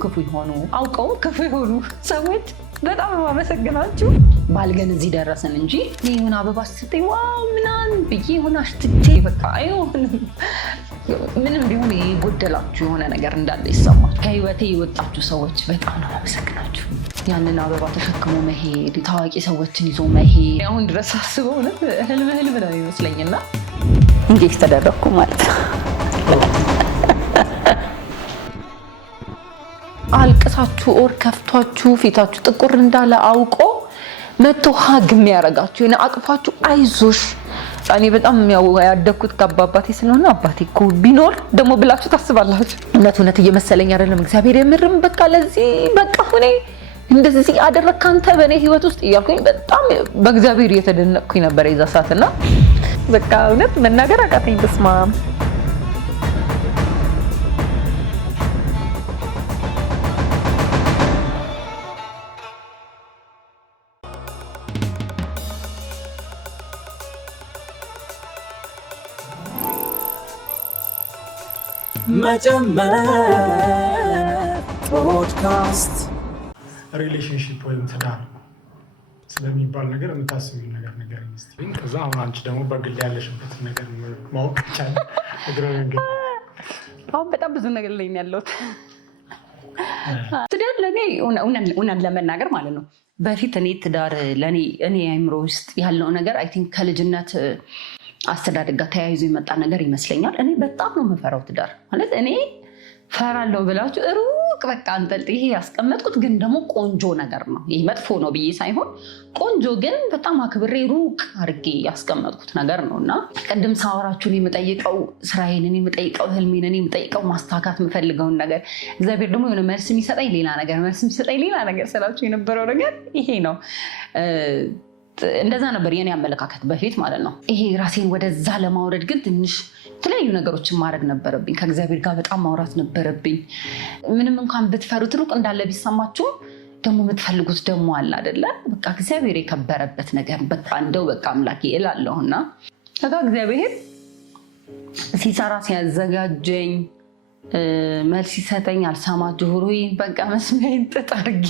ክፉ ይሆኑ አውቀው ክፉ ይሆኑ ሰዎች በጣም ማመሰግናችሁ። ባልገን እዚህ ደረሰን እንጂ ይሁን አበባ ስትይ ዋው ምናን ብዬ ሆነ አሽትቴ በቃ አይሆንም። ምንም ቢሆን የጎደላችሁ የሆነ ነገር እንዳለ ይሰማል። ከህይወቴ የወጣችሁ ሰዎች በጣም ነው ማመሰግናችሁ። ያንን አበባ ተሸክሞ መሄድ፣ ታዋቂ ሰዎችን ይዞ መሄድ አሁን ድረስ አስበው ህልም ነው ይመስለኝና እንዴት ተደረኩ ማለት ነው። አልቅሳችሁ ኦር ከፍቷችሁ ፊታችሁ ጥቁር እንዳለ አውቆ መጥቶ ሀግ የሚያረጋችሁ እና አቅፋችሁ አይዞሽ። እኔ በጣም ያደኩት ከአባቴ ስለሆነ አባቴ እኮ ቢኖር ደግሞ ብላችሁ ታስባላችሁ። እውነት እየመሰለኝ አይደለም። እግዚአብሔር የምርም በቃ ለዚህ በቃ ሆኔ እንደዚህ አደረክ አንተ በእኔ ህይወት ውስጥ እያልኩኝ በጣም በእግዚአብሔር እየተደነቅኩኝ ነበር የዛ ሰዓትና በቃ እውነት መናገር አቃተኝ። በስማም መጀመር ፖድካስት ሪሌሽንሺፕ ወይም ትዳር ስለሚባል ነገር የምታስቢው ነገር ንገሪኝ እስኪ። ከዛ አሁን አንቺ ደግሞ በግል ያለሽበት ነገር ማወቅ ይቻላል። አሁን በጣም ብዙ ነገር ላይ ነው ያለሁት። ትዳር ለኔ እውነት ለመናገር ማለት ነው በፊት እኔ ትዳር ለኔ አይምሮ ውስጥ ያለው ነገር አይ ቲንክ ከልጅነት አስተዳደግ ጋር ተያይዞ የመጣ ነገር ይመስለኛል። እኔ በጣም ነው የምፈራው ትዳር ማለት እኔ ፈራለሁ ብላችሁ ሩቅ በቃ አንጠልጥ ይሄ ያስቀመጥኩት ግን ደግሞ ቆንጆ ነገር ነው። ይሄ መጥፎ ነው ብዬ ሳይሆን ቆንጆ ግን በጣም አክብሬ ሩቅ አድርጌ ያስቀመጥኩት ነገር ነው እና ቅድም ሳወራችሁን የምጠይቀው ስራዬን የምጠይቀው ህልሜን የምጠይቀው ማስተካከት የምፈልገውን ነገር እግዚአብሔር ደግሞ የሆነ መልስ የሚሰጠኝ ሌላ ነገር መልስ የሚሰጠኝ ሌላ ነገር ስላችሁ የነበረው ነገር ይሄ ነው። እንደዛ ነበር የኔ አመለካከት በፊት ማለት ነው። ይሄ ራሴን ወደዛ ለማውረድ ግን ትንሽ የተለያዩ ነገሮችን ማድረግ ነበረብኝ። ከእግዚአብሔር ጋር በጣም ማውራት ነበረብኝ። ምንም እንኳን ብትፈሩት ሩቅ እንዳለ ቢሰማችሁ ደግሞ የምትፈልጉት ደግሞ አለ አይደለ? በቃ እግዚአብሔር የከበረበት ነገር በቃ እንደው በቃ አምላኬ እላለሁና ከዛ እግዚአብሔር ሲሰራ ሲያዘጋጀኝ መልስ ሲሰጠኝ አልሰማ ጆሮዬን በቃ መስሚያዬን ጥጥ አድርጌ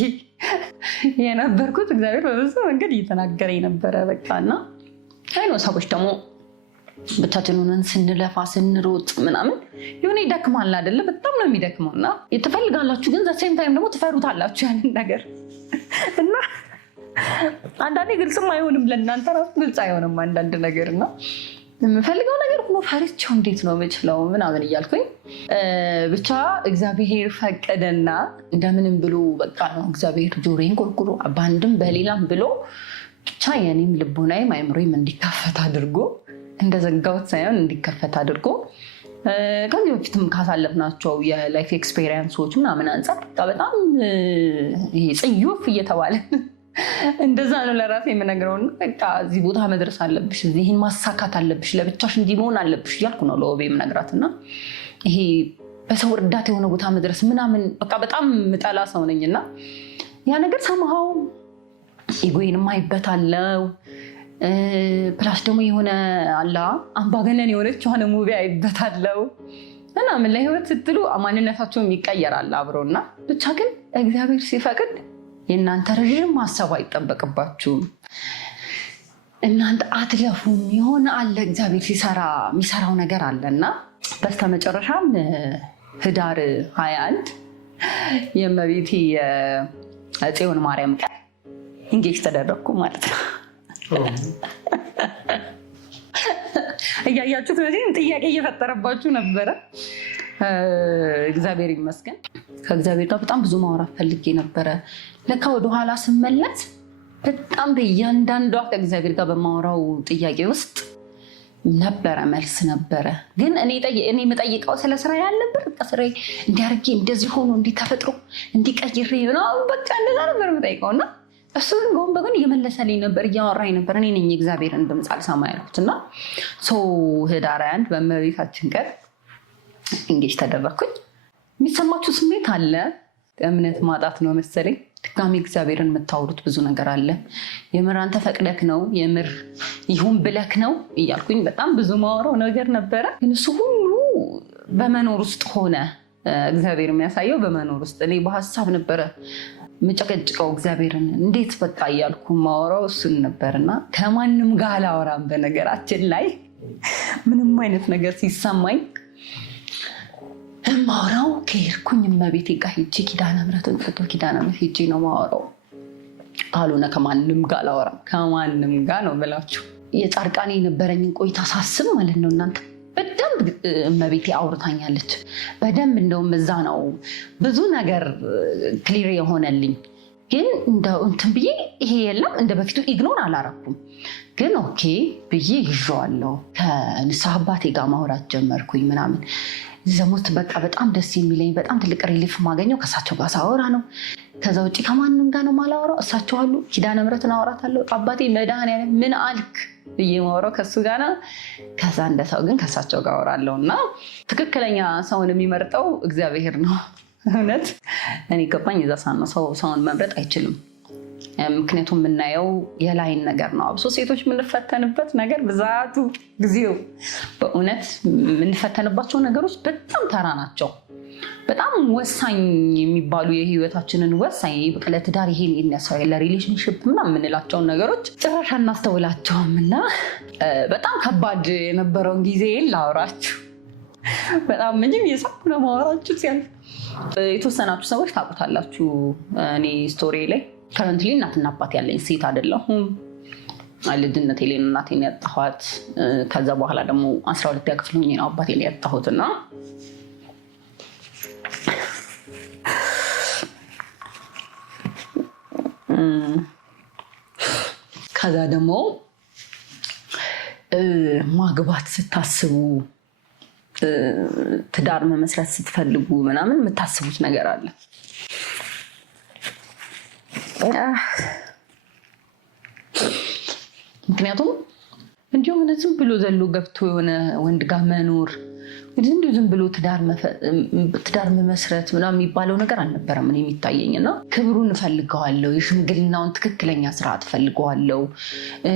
የነበርኩት እግዚአብሔር በብዙ መንገድ እየተናገረኝ ነበረ። በቃና አይኖ ሰዎች ደግሞ ብቻችንን ስንለፋ ስንሮጥ ምናምን የሆነ ይደክማል አይደለ? በጣም ነው የሚደክመውና ትፈልጋላችሁ ግን ዘሴም ታይም ደግሞ ትፈሩታላችሁ ያንን ነገር እና አንዳንዴ ግልጽም አይሆንም ለእናንተ ራሱ ግልጽ አይሆንም አንዳንድ ነገርና የምፈልገው ነገር ሆኖ ፈርቼው እንዴት ነው የምችለው ምናምን እያልኩኝ ብቻ እግዚአብሔር ፈቀደና እንደምንም ብሎ በቃ ነው እግዚአብሔር ጆሮዬን ጎርጉሮ በአንድም በሌላም ብሎ ብቻ የኔም ልቦናዬም አይምሮዬም እንዲከፈት አድርጎ እንደዘጋሁት ሳይሆን እንዲከፈት አድርጎ ከዚህ በፊትም ካሳለፍናቸው የላይፍ ኤክስፔሪየንሶች ምናምን አንጻር በጣም ይሄ ጽዩፍ እየተባለ እንደዛ ነው ለራሴ የምነግረው። በቃ እዚህ ቦታ መድረስ አለብሽ፣ እዚህን ማሳካት አለብሽ፣ ለብቻሽ እንዲህ መሆን አለብሽ እያልኩ ነው ለወቤ የምነግራትና ይሄ በሰው እርዳታ የሆነ ቦታ መድረስ ምናምን በቃ በጣም ምጠላ ሰው ነኝና ያ ነገር ሰማው ኢጎዬንም አይበታለው። ፕላስ ደግሞ የሆነ አላ አምባገነን የሆነች ሆነ ሙቪ አይበታለው እና ምን ለህይወት ስትሉ ማንነታቸውም ይቀየራል አብሮና ብቻ ግን እግዚአብሔር ሲፈቅድ የእናንተ ረዥም ማሰብ አይጠበቅባችሁም። እናንተ አትለፉም። የሆነ አለ እግዚአብሔር ሲሰራ የሚሰራው ነገር አለና በስተመጨረሻም ህዳር 21 የእመቤቴ ጽዮን ማርያም ቀን እንጌጅ ተደረኩ ማለት ነው። እያያችሁት ነው ጥያቄ እየፈጠረባችሁ ነበረ። እግዚአብሔር ይመስገን ከእግዚአብሔር ጋር በጣም ብዙ ማውራት ፈልጌ ነበረ። ለካ ወደኋላ ስመለስ በጣም በእያንዳንዷ ከእግዚአብሔር ጋር በማውራው ጥያቄ ውስጥ ነበረ መልስ ነበረ። ግን እኔ የምጠይቀው ስለ ስራ ያልነበር ስራዬ እንዲያርጌ እንደዚህ ሆኖ እንዲተፈጥሮ እንዲቀይሬ በቃ እንደዛ ነበር የምጠይቀውና እሱን ጎን በጎን እየመለሰልኝ ነበር እያወራኝ ነበር። እኔ ነኝ እግዚአብሔርን ድምፅ አልሰማ ያልኩትና ህዳር 21 በእመቤታችን ቀን እንጌጅ ተደረኩኝ። የሚሰማችሁ ስሜት አለ። እምነት ማጣት ነው መሰለኝ። ድጋሚ እግዚአብሔርን የምታወሩት ብዙ ነገር አለ። የምር አንተ ፈቅደክ ነው የምር ይሁን ብለክ ነው እያልኩኝ በጣም ብዙ ማወራው ነገር ነበረ። ግን እሱ ሁሉ በመኖር ውስጥ ሆነ እግዚአብሔር የሚያሳየው በመኖር ውስጥ እኔ በሀሳብ ነበረ መጨቀጭቀው እግዚአብሔርን እንዴት በቃ እያልኩ ማወራው እሱን ነበርና ከማንም ጋር አላወራም። በነገራችን ላይ ምንም አይነት ነገር ሲሰማኝ ማወራው ከሄድኩኝ እመቤቴ ጋር ሄጄ ኪዳነ ምሕረትን ፍቶ ኪዳነ ምሕረት ሄጄ ነው ማወራው። ካልሆነ ከማንም ጋር አላወራም። ከማንም ጋር ነው ብላችሁ የጻድቃኔ የነበረኝን ቆይታ ሳስብ ማለት ነው እናንተ በደንብ እመቤቴ አውርታኛለች በደንብ። እንደውም እዛ ነው ብዙ ነገር ክሊር የሆነልኝ። ግን እንደው እንትን ብዬ ይሄ የለም እንደ በፊቱ ኢግኖር አላረኩም። ግን ኦኬ ብዬ ይዤዋለሁ። ከንስሐ አባቴ ጋር ማውራት ጀመርኩኝ ምናምን። ዘሞት በቃ በጣም ደስ የሚለኝ በጣም ትልቅ ሪሊፍ ማገኘው ከእሳቸው ጋር ሳወራ ነው። ከዛ ውጭ ከማንም ጋር ነው ማላወራው። እሳቸው አሉ ኪዳነ ምሕረትን አወራታለሁ። አባቴ መድኃኒዓለም ምን አልክ ብዬ ማወራው ከሱ ጋር ነው። ከዛ እንደ ሰው ግን ከእሳቸው ጋር አወራለሁ። እና ትክክለኛ ሰውን የሚመርጠው እግዚአብሔር ነው። እውነት እኔ ገባኝ። እዛ ሰውን መምረጥ አይችልም። ምክንያቱም የምናየው የላይን ነገር ነው። አብሶ ሴቶች የምንፈተንበት ነገር ብዛቱ ጊዜው በእውነት የምንፈተንባቸው ነገሮች በጣም ተራ ናቸው። በጣም ወሳኝ የሚባሉ የህይወታችንን ወሳኝ ለትዳር ይሄን የሚያሳይ ለሪሌሽንሽፕ ምናምን የምንላቸውን ነገሮች ጭራሽ አናስተውላቸውም። እና በጣም ከባድ የነበረውን ጊዜ ላውራችሁ። በጣም ምንም የሳኩ ነው ማወራችሁ ሲያልፍ። የተወሰናችሁ ሰዎች ታውቁታላችሁ። እኔ ስቶሪ ላይ ከረንትሊ እናትና አባት ያለኝ ሴት አይደለሁም። ልጅነቴ ላይ እናቴን ያጣኋት። ከዛ በኋላ ደግሞ 12 ክፍል ሆኜ ነው አባቴን ያጣሁትና ከዛ ደግሞ ማግባት ስታስቡ ትዳር መመስረት ስትፈልጉ ምናምን የምታስቡት ነገር አለ። ምክንያቱም እንዲሁ ዝም ብሎ ዘሎ ገብቶ የሆነ ወንድ ጋር መኖር እንዲሁ ዝም ብሎ ትዳር መመስረት ምናምን የሚባለው ነገር አልነበረም እኔ የሚታየኝና ክብሩን እፈልገዋለሁ። የሽምግልናውን ትክክለኛ ስርዓት እፈልገዋለሁ።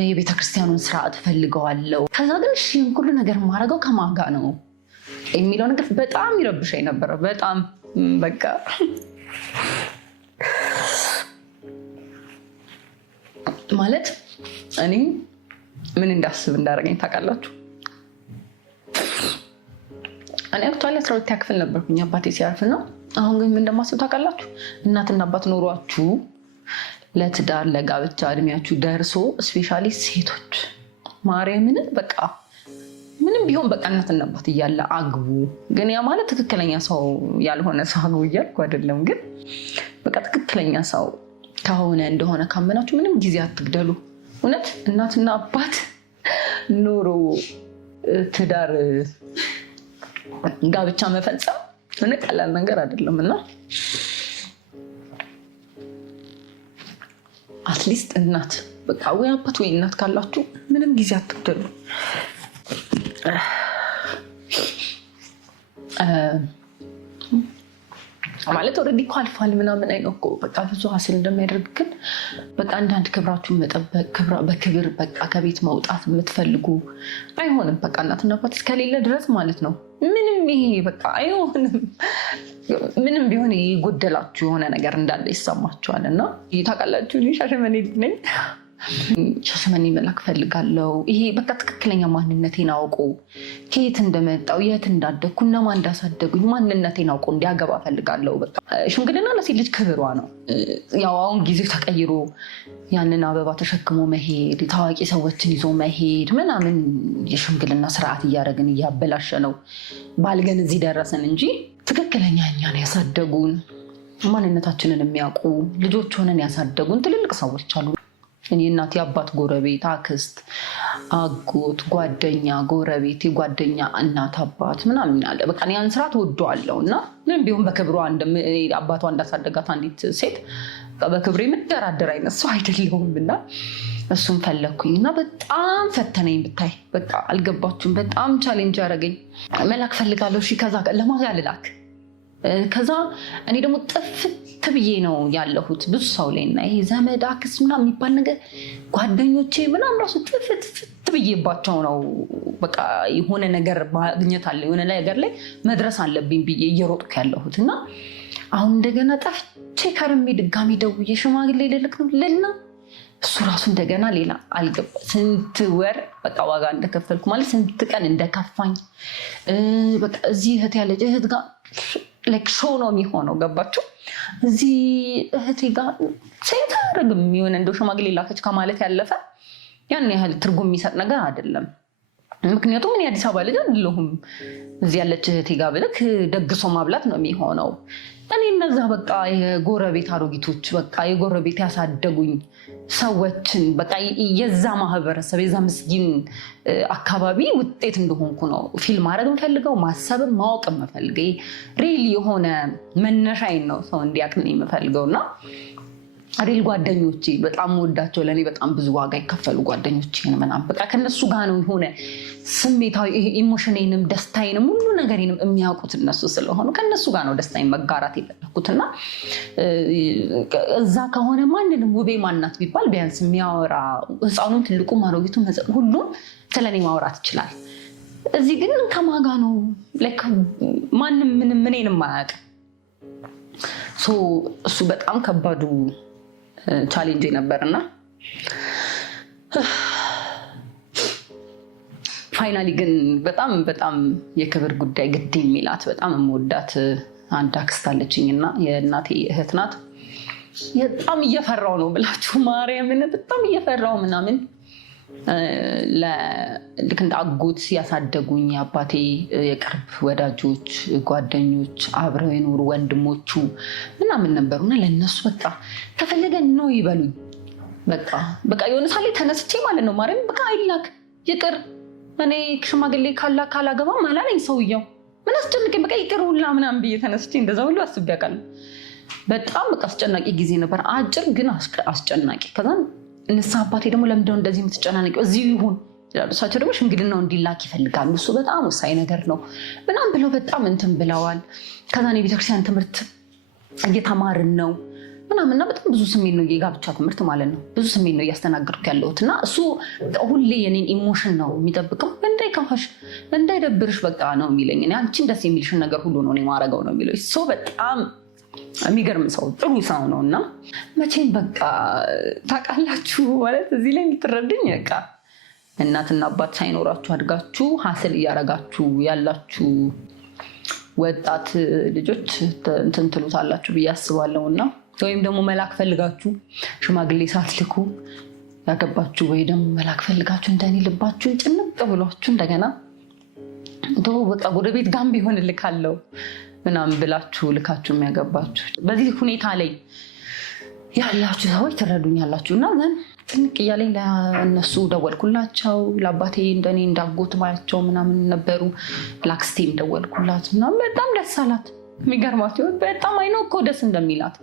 የቤተክርስቲያኑን ስርዓት እፈልገዋለሁ። ከዛ ግን ሁሉ ነገር የማደርገው ከማን ጋር ነው የሚለው ነገር በጣም ይረብሻኝ ነበረ። በጣም በቃ ማለት እኔ ምን እንዳስብ እንዳደረገኝ ታውቃላችሁ? እኔ አክቹዋሊ 12 ክፍል ነበርኩኝ አባቴ ሲያርፍ ነው። አሁን ግን ምን እንደማስብ ታውቃላችሁ? እናትና አባት ኖሯችሁ ለትዳር ለጋብቻ እድሜያችሁ ደርሶ ስፔሻሊ ሴቶች ማርያምን በቃ ምንም ቢሆን በቃ እናትና አባት እያለ አግቡ። ግን ያ ማለት ትክክለኛ ሰው ያልሆነ ሰው አግቡ እያልኩ አይደለም። ግን በቃ ትክክለኛ ሰው ከሆነ እንደሆነ ካመናችሁ ምንም ጊዜ አትግደሉ። እውነት እናትና አባት ኖሮ ትዳር ጋብቻ መፈጸም ምን ቀላል ነገር አይደለም። እና አትሊስት እናት በቃ ወይ አባት ወይ እናት ካላችሁ ምንም ጊዜ አትግደሉ። ማለት ኦልሬዲ እኮ አልፏል ምናምን አይነኮ በቃ ብዙ ሀስል እንደሚያደርግ ግን በቃ አንዳንድ ክብራችሁን መጠበቅ በክብር በቃ ከቤት መውጣት የምትፈልጉ አይሆንም። በቃ እናትና አባት እስከሌለ ድረስ ማለት ነው ምንም ይሄ በቃ አይሆንም። ምንም ቢሆን የጎደላችሁ የሆነ ነገር እንዳለ ይሰማችኋል። እና ታውቃላችሁ ሻሸመኔ ነኝ። ሻሸመኔ መላክ ፈልጋለሁ። ይሄ በቃ ትክክለኛ ማንነቴን አውቆ ከየት እንደመጣው የት እንዳደግኩ እነማን እንዳሳደጉኝ ማንነቴን አውቆ እንዲያገባ ፈልጋለሁ። በቃ ሽምግልና ለሴት ልጅ ክብሯ ነው። ያው አሁን ጊዜው ተቀይሮ ያንን አበባ ተሸክሞ መሄድ ታዋቂ ሰዎችን ይዞ መሄድ ምናምን የሽምግልና ስርዓት እያደረግን እያበላሸ ነው። ባልገን እዚህ ደረሰን እንጂ ትክክለኛ እኛን ያሳደጉን ማንነታችንን የሚያውቁ ልጆች ሆነን ያሳደጉን ትልልቅ ሰዎች አሉ። እኔ እናቴ አባት፣ ጎረቤት፣ አክስት፣ አጎት፣ ጓደኛ፣ ጎረቤት፣ የጓደኛ እናት አባት ምናምን አለ። በቃ ያን ስርዓት ወደዋለሁ። እና ምንም ቢሆን በክብሯ አባቷ እንዳሳደጋት አንዲት ሴት በክብሬ የምደራደር አይነት ሰው አይደለሁም። እና እሱም ፈለግኩኝ እና በጣም ፈተነኝ ብታይ። በቃ አልገባችሁም። በጣም ቻሌንጅ ያደረገኝ መላክ ፈልጋለሁ። እሺ ከዛ ለማን ልላክ? ከዛ እኔ ደግሞ ጥፍት ብዬ ነው ያለሁት ብዙ ሰው ላይ እና ይሄ ዘመድ አክስ ምናምን የሚባል ነገር ጓደኞቼ ምናምን ራሱ ጥፍት ብዬባቸው ነው በቃ የሆነ ነገር ማግኘት አለ የሆነ ነገር ላይ መድረስ አለብኝ ብዬ እየሮጥኩ ያለሁት እና አሁን እንደገና ጠፍቼ ከርሜ ድጋሚ ደውዬ ሽማግሌ ልልክ ነው ልና እሱ ራሱ እንደገና ሌላ አልገባ ስንት ወር በቃ ዋጋ እንደከፈልኩ ማለት ስንት ቀን እንደከፋኝ በቃ እዚህ እህት ያለች እህት ጋር ላይክ ሾው ነው የሚሆነው ገባችሁ እዚህ እህቴ ጋር ሴት አረግም የሚሆን እንደው ሽማግሌ ላከች ከማለት ያለፈ ያን ያህል ትርጉም የሚሰጥ ነገር አይደለም ምክንያቱም እኔ አዲስ አበባ ልጅ አይደለሁም እዚህ ያለች እህቴ ጋር ብለክ ደግሶ ማብላት ነው የሚሆነው እኔ እነዛ በቃ የጎረቤት አሮጊቶች በቃ የጎረቤት ያሳደጉኝ ሰዎችን በቃ የዛ ማህበረሰብ የዛ ምስኪን አካባቢ ውጤት እንደሆንኩ ነው ፊልም ማድረግ የምፈልገው ማሰብም ማወቅም የምፈልገው ሪሊ የሆነ መነሻዬን ነው ሰው እንዲያቅን የምፈልገውና አሪል ጓደኞቼ በጣም ወዳቸው ለኔ በጣም ብዙ ዋጋ ይከፈሉ ጓደኞቼ ምናምን በቃ ከነሱ ጋር ነው የሆነ ስሜታዊ ኢሞሽኔንም ደስታዬንም ሁሉ ነገሬንም የሚያውቁት እነሱ ስለሆኑ ከነሱ ጋር ነው ደስታዬን መጋራት የፈለኩትና እዛ ከሆነ ማንንም ውቤ ማናት ቢባል ቢያንስ የሚያወራ ህፃኑን ትልቁም አሮጊቱም ሁሉም ስለኔ ማውራት ይችላል እዚህ ግን ከማጋ ነው ላይክ ማንንም ምንም እኔንም ማያውቅ እሱ በጣም ከባዱ ቻሌንጅ ነበርና ፋይናሊ ግን በጣም የክብር ጉዳይ ግድ የሚላት በጣም የምወዳት አንድ አክስት አለችኝና የእናቴ እህት ናት በጣም እየፈራው ነው ብላችሁ ማርያምን በጣም እየፈራው ምናምን ልክ እንደ አጎት ያሳደጉኝ አባቴ የቅርብ ወዳጆች ጓደኞች አብረው የኖሩ ወንድሞቹ ምናምን ነበሩና ለነሱ በቃ ተፈለገ ነው ይበሉኝ በቃ የሆነ ሳለ ተነስቼ ማለት ነው ማርያም በቃ አይላክ ይቅር እኔ ሽማግሌ ካላገባ ማላነኝ ሰውየው ምን አስጨነቀኝ በቃ ይቅር ሁላ ምናምን ብዬ ተነስቼ እንደዛ ሁሉ አስቤ አውቃለሁ በጣም በቃ አስጨናቂ ጊዜ ነበር አጭር ግን አስጨናቂ ከዛን ንስሐ አባቴ ደግሞ ለምንድነው እንደዚህ የምትጨናነቂው እዚሁ ይሁን ይላሉ እሳቸው ደግሞ ሽምግልናው እንዲላክ ይፈልጋሉ እሱ በጣም ወሳኝ ነገር ነው ምናምን ብለው በጣም እንትን ብለዋል ከዛን የቤተክርስቲያን ትምህርት እየተማርን ነው ምናምንና በጣም ብዙ ስሜት ነው የጋብቻ ትምህርት ማለት ነው ብዙ ስሜት ነው እያስተናገድኩ ያለሁትና እሱ ሁሌ የኔን ኢሞሽን ነው የሚጠብቀው እንዳይከፋሽ እንዳይደብርሽ በቃ ነው የሚለኝ እኔ አንቺን ደስ የሚልሽን ነገር ሁሉ ነው እኔ ማረገው ነው የሚለው እሱ በጣም የሚገርም ሰው ጥሩ ሰው ነውና መቼም በቃ ታውቃላችሁ ማለት እዚህ ላይ የምትረዱኝ በቃ እናትና አባት ሳይኖራችሁ አድጋችሁ ሀስል እያረጋችሁ ያላችሁ ወጣት ልጆች እንትን ትሉታላችሁ ብዬ አስባለሁና ወይም ደግሞ መላክ ፈልጋችሁ ሽማግሌ ሳትልኩ ያገባችሁ ወይ ደግሞ መላክ ፈልጋችሁ እንደኔ ልባችሁን ጭንቅ ብሏችሁ እንደገና እንደው በቃ ጎረቤት ጋም ቢሆን ልካለው ምናምን ብላችሁ ልካችሁ የሚያገባችሁ በዚህ ሁኔታ ላይ ያላችሁ ሰዎች ትረዱኛላችሁና ዘን ትንቅ እያለኝ ለእነሱ ደወልኩላቸው ለአባቴ እንደኔ እንዳጎት ማያቸው ምናምን ነበሩ ላክስቴም ደወልኩላት እና በጣም ደስ አላት የሚገርማችሁ በጣም አይኖ እኮ ደስ እንደሚላት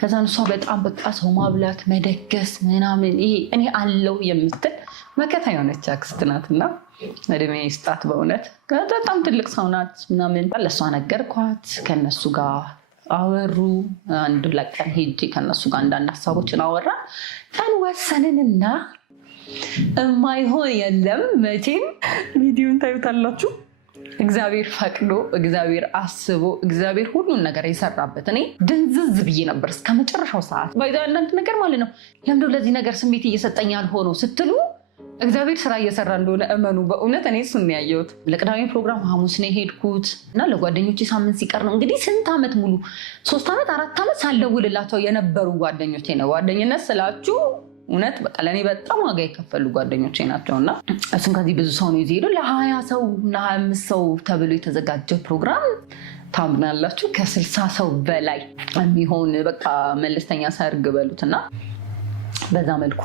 ከዛን እሷ በጣም በቃ ሰው ማብላት መደገስ ምናምን ይሄ እኔ አለው የምትል መከታ የሆነች አክስት ናትና እድሜ ይስጣት በእውነት በጣም ትልቅ ሰው ናት ምናምን ለእሷ ነገርኳት ከነሱ ጋር አወሩ አንድ ለቀን ሄጄ ከነሱ ጋር አንዳንድ ሀሳቦችን አወራ ቀን ወሰንንና የማይሆን የለም መቼም ቪዲዮን ታዩታላችሁ እግዚአብሔር ፈቅዶ እግዚአብሔር አስቦ እግዚአብሔር ሁሉን ነገር የሰራበት እኔ ድንዝዝ ብዬ ነበር እስከ መጨረሻው ሰዓት ባይዛ አንድ ነገር ማለት ነው ለምንድነው ለዚህ ነገር ስሜት እየሰጠኛል ሆኖ ስትሉ እግዚአብሔር ስራ እየሰራ እንደሆነ እመኑ በእውነት እኔ እሱን ነው ያየሁት ለቅዳሜ ፕሮግራም ሐሙስ ነው ሄድኩት እና ለጓደኞቼ ሳምንት ሲቀር ነው እንግዲህ ስንት አመት ሙሉ 3 አመት 4 አመት ሳልደውልላቸው የነበሩ ጓደኞቼ ነው ጓደኝነት ስላችሁ እውነት በቃ ለኔ በጣም ዋጋ የከፈሉ ጓደኞቼ ናቸውና እሱን ከዚህ ብዙ ሰው ነው ይዘው ለ20 ሰው ለ25 ሰው ተብሎ የተዘጋጀ ፕሮግራም ታምናላችሁ ከ60 ሰው በላይ የሚሆን በቃ መለስተኛ ሰርግ በሉትና በዛ መልኩ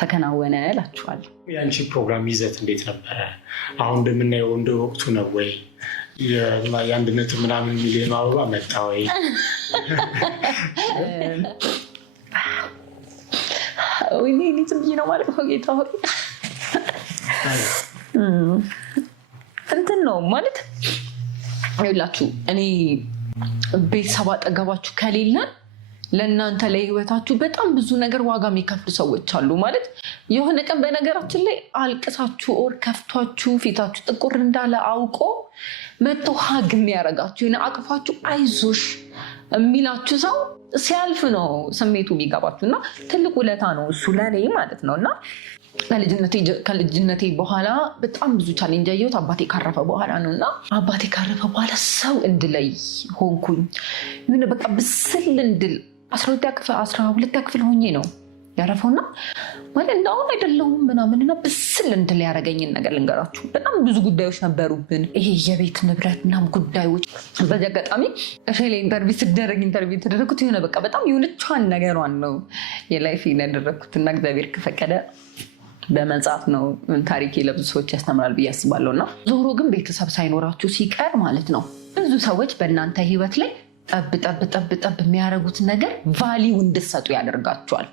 ተከናወነ እላችኋለሁ። ያንቺ ፕሮግራም ይዘት እንዴት ነበረ? አሁን እንደምናየው እንደ ወቅቱ ነው ወይ? የአንድነት ምናምን ሚሊዮን አበባ መጣ ወይ? ወይኔ ዝም ብዬ ነው ማለት ነው ጌታ ሆይ እንትን ነው ማለት ይላችሁ እኔ ቤተሰብ አጠገባችሁ ከሌለ ለእናንተ ለህይወታችሁ በጣም ብዙ ነገር ዋጋ የሚከፍሉ ሰዎች አሉ። ማለት የሆነ ቀን በነገራችን ላይ አልቅሳችሁ ኦር ከፍቷችሁ ፊታችሁ ጥቁር እንዳለ አውቆ መጥቶ ሀግ የሚያረጋችሁ አቅፋችሁ አይዞሽ የሚላችሁ ሰው ሲያልፍ ነው ስሜቱ የሚገባችሁ እና ትልቅ ውለታ ነው እሱ ለኔ ማለት ነው። እና ከልጅነቴ በኋላ በጣም ብዙ ቻሌንጅ ያየሁት አባቴ ካረፈ በኋላ ነው። እና አባቴ ካረፈ በኋላ ሰው እንድለይ ሆንኩኝ። ምን በቃ ብስል እንድል 12 ክፍል ሆኜ ነው ያረፈውና ማለት እንደውም አይደለሁም ምናምንና ብስል እንድል ያደረገኝን ነገር ልንገራችሁ። በጣም ብዙ ጉዳዮች ነበሩብን፣ ይሄ የቤት ንብረት ምናምን ጉዳዮች። በዚህ አጋጣሚ ላይ ኢንተርቪው ተደረግኩት። የሆነ በቃ በጣም የሆነቿን ነገሯን ነው የላይፍ ያደረግኩትና እግዚአብሔር ከፈቀደ በመጽሐፍ ነው ታሪኬ ለብዙ ሰዎች ያስተምራል ብዬ አስባለሁ። እና ዞሮ ግን ቤተሰብ ሳይኖራችሁ ሲቀር ማለት ነው ብዙ ሰዎች በእናንተ ህይወት ላይ ጠብ የሚያደርጉት ነገር ቫሊዩ እንድትሰጡ ያደርጋቸዋል።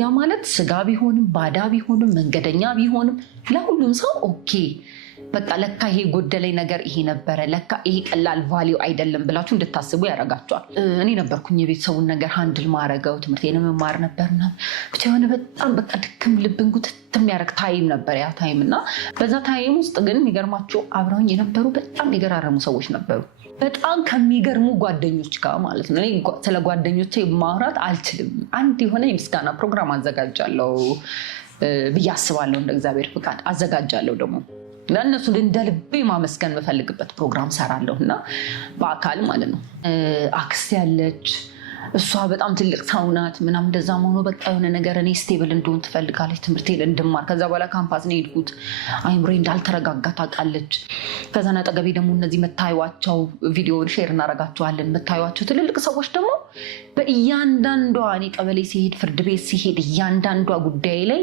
ያ ማለት ስጋ ቢሆንም ባዳ ቢሆንም መንገደኛ ቢሆንም ለሁሉም ሰው ኦኬ በቃ ለካ ይሄ ጎደለኝ ነገር ይሄ ነበረ፣ ለካ ይሄ ቀላል ቫሊዩ አይደለም ብላችሁ እንድታስቡ ያደርጋቸዋል። እኔ ነበርኩኝ የቤተሰቡን ነገር ሃንድል ማረገው፣ ትምህርቴን መማር ነበርና ብቻ የሆነ በጣም በቃ ድክም ልብን ጉትት የሚያደርግ ታይም ነበር ያ ታይም። እና በዛ ታይም ውስጥ ግን የሚገርማቸው አብረውኝ የነበሩ በጣም የገራረሙ ሰዎች ነበሩ። በጣም ከሚገርሙ ጓደኞች ጋር ማለት ነው። ስለ ጓደኞቼ ማውራት አልችልም። አንድ የሆነ የምስጋና ፕሮግራም አዘጋጃለሁ ብዬ አስባለሁ። እንደ እግዚአብሔር ፍቃድ አዘጋጃለሁ። ደግሞ ለእነሱ እንደ ልቤ ማመስገን የምፈልግበት ፕሮግራም ሰራለሁ እና በአካል ማለት ነው። አክስቴ ያለች እሷ በጣም ትልቅ ሰው ናት ምናምን እንደዛ መሆኑ በቃ የሆነ ነገር እኔ ስቴብል እንደሆን ትፈልጋለች። ትምህርቴን እንድማር ከዛ በኋላ ካምፓስ ነው የሄድኩት። አይምሬ እንዳልተረጋጋ ታውቃለች። ከዛ አጠገቤ ደግሞ እነዚህ መታዩዋቸው ቪዲዮውን ሼር እናረጋቸዋለን። መታዩዋቸው ትልልቅ ሰዎች ደግሞ በእያንዳንዷ እኔ ቀበሌ ሲሄድ ፍርድ ቤት ሲሄድ እያንዳንዷ ጉዳይ ላይ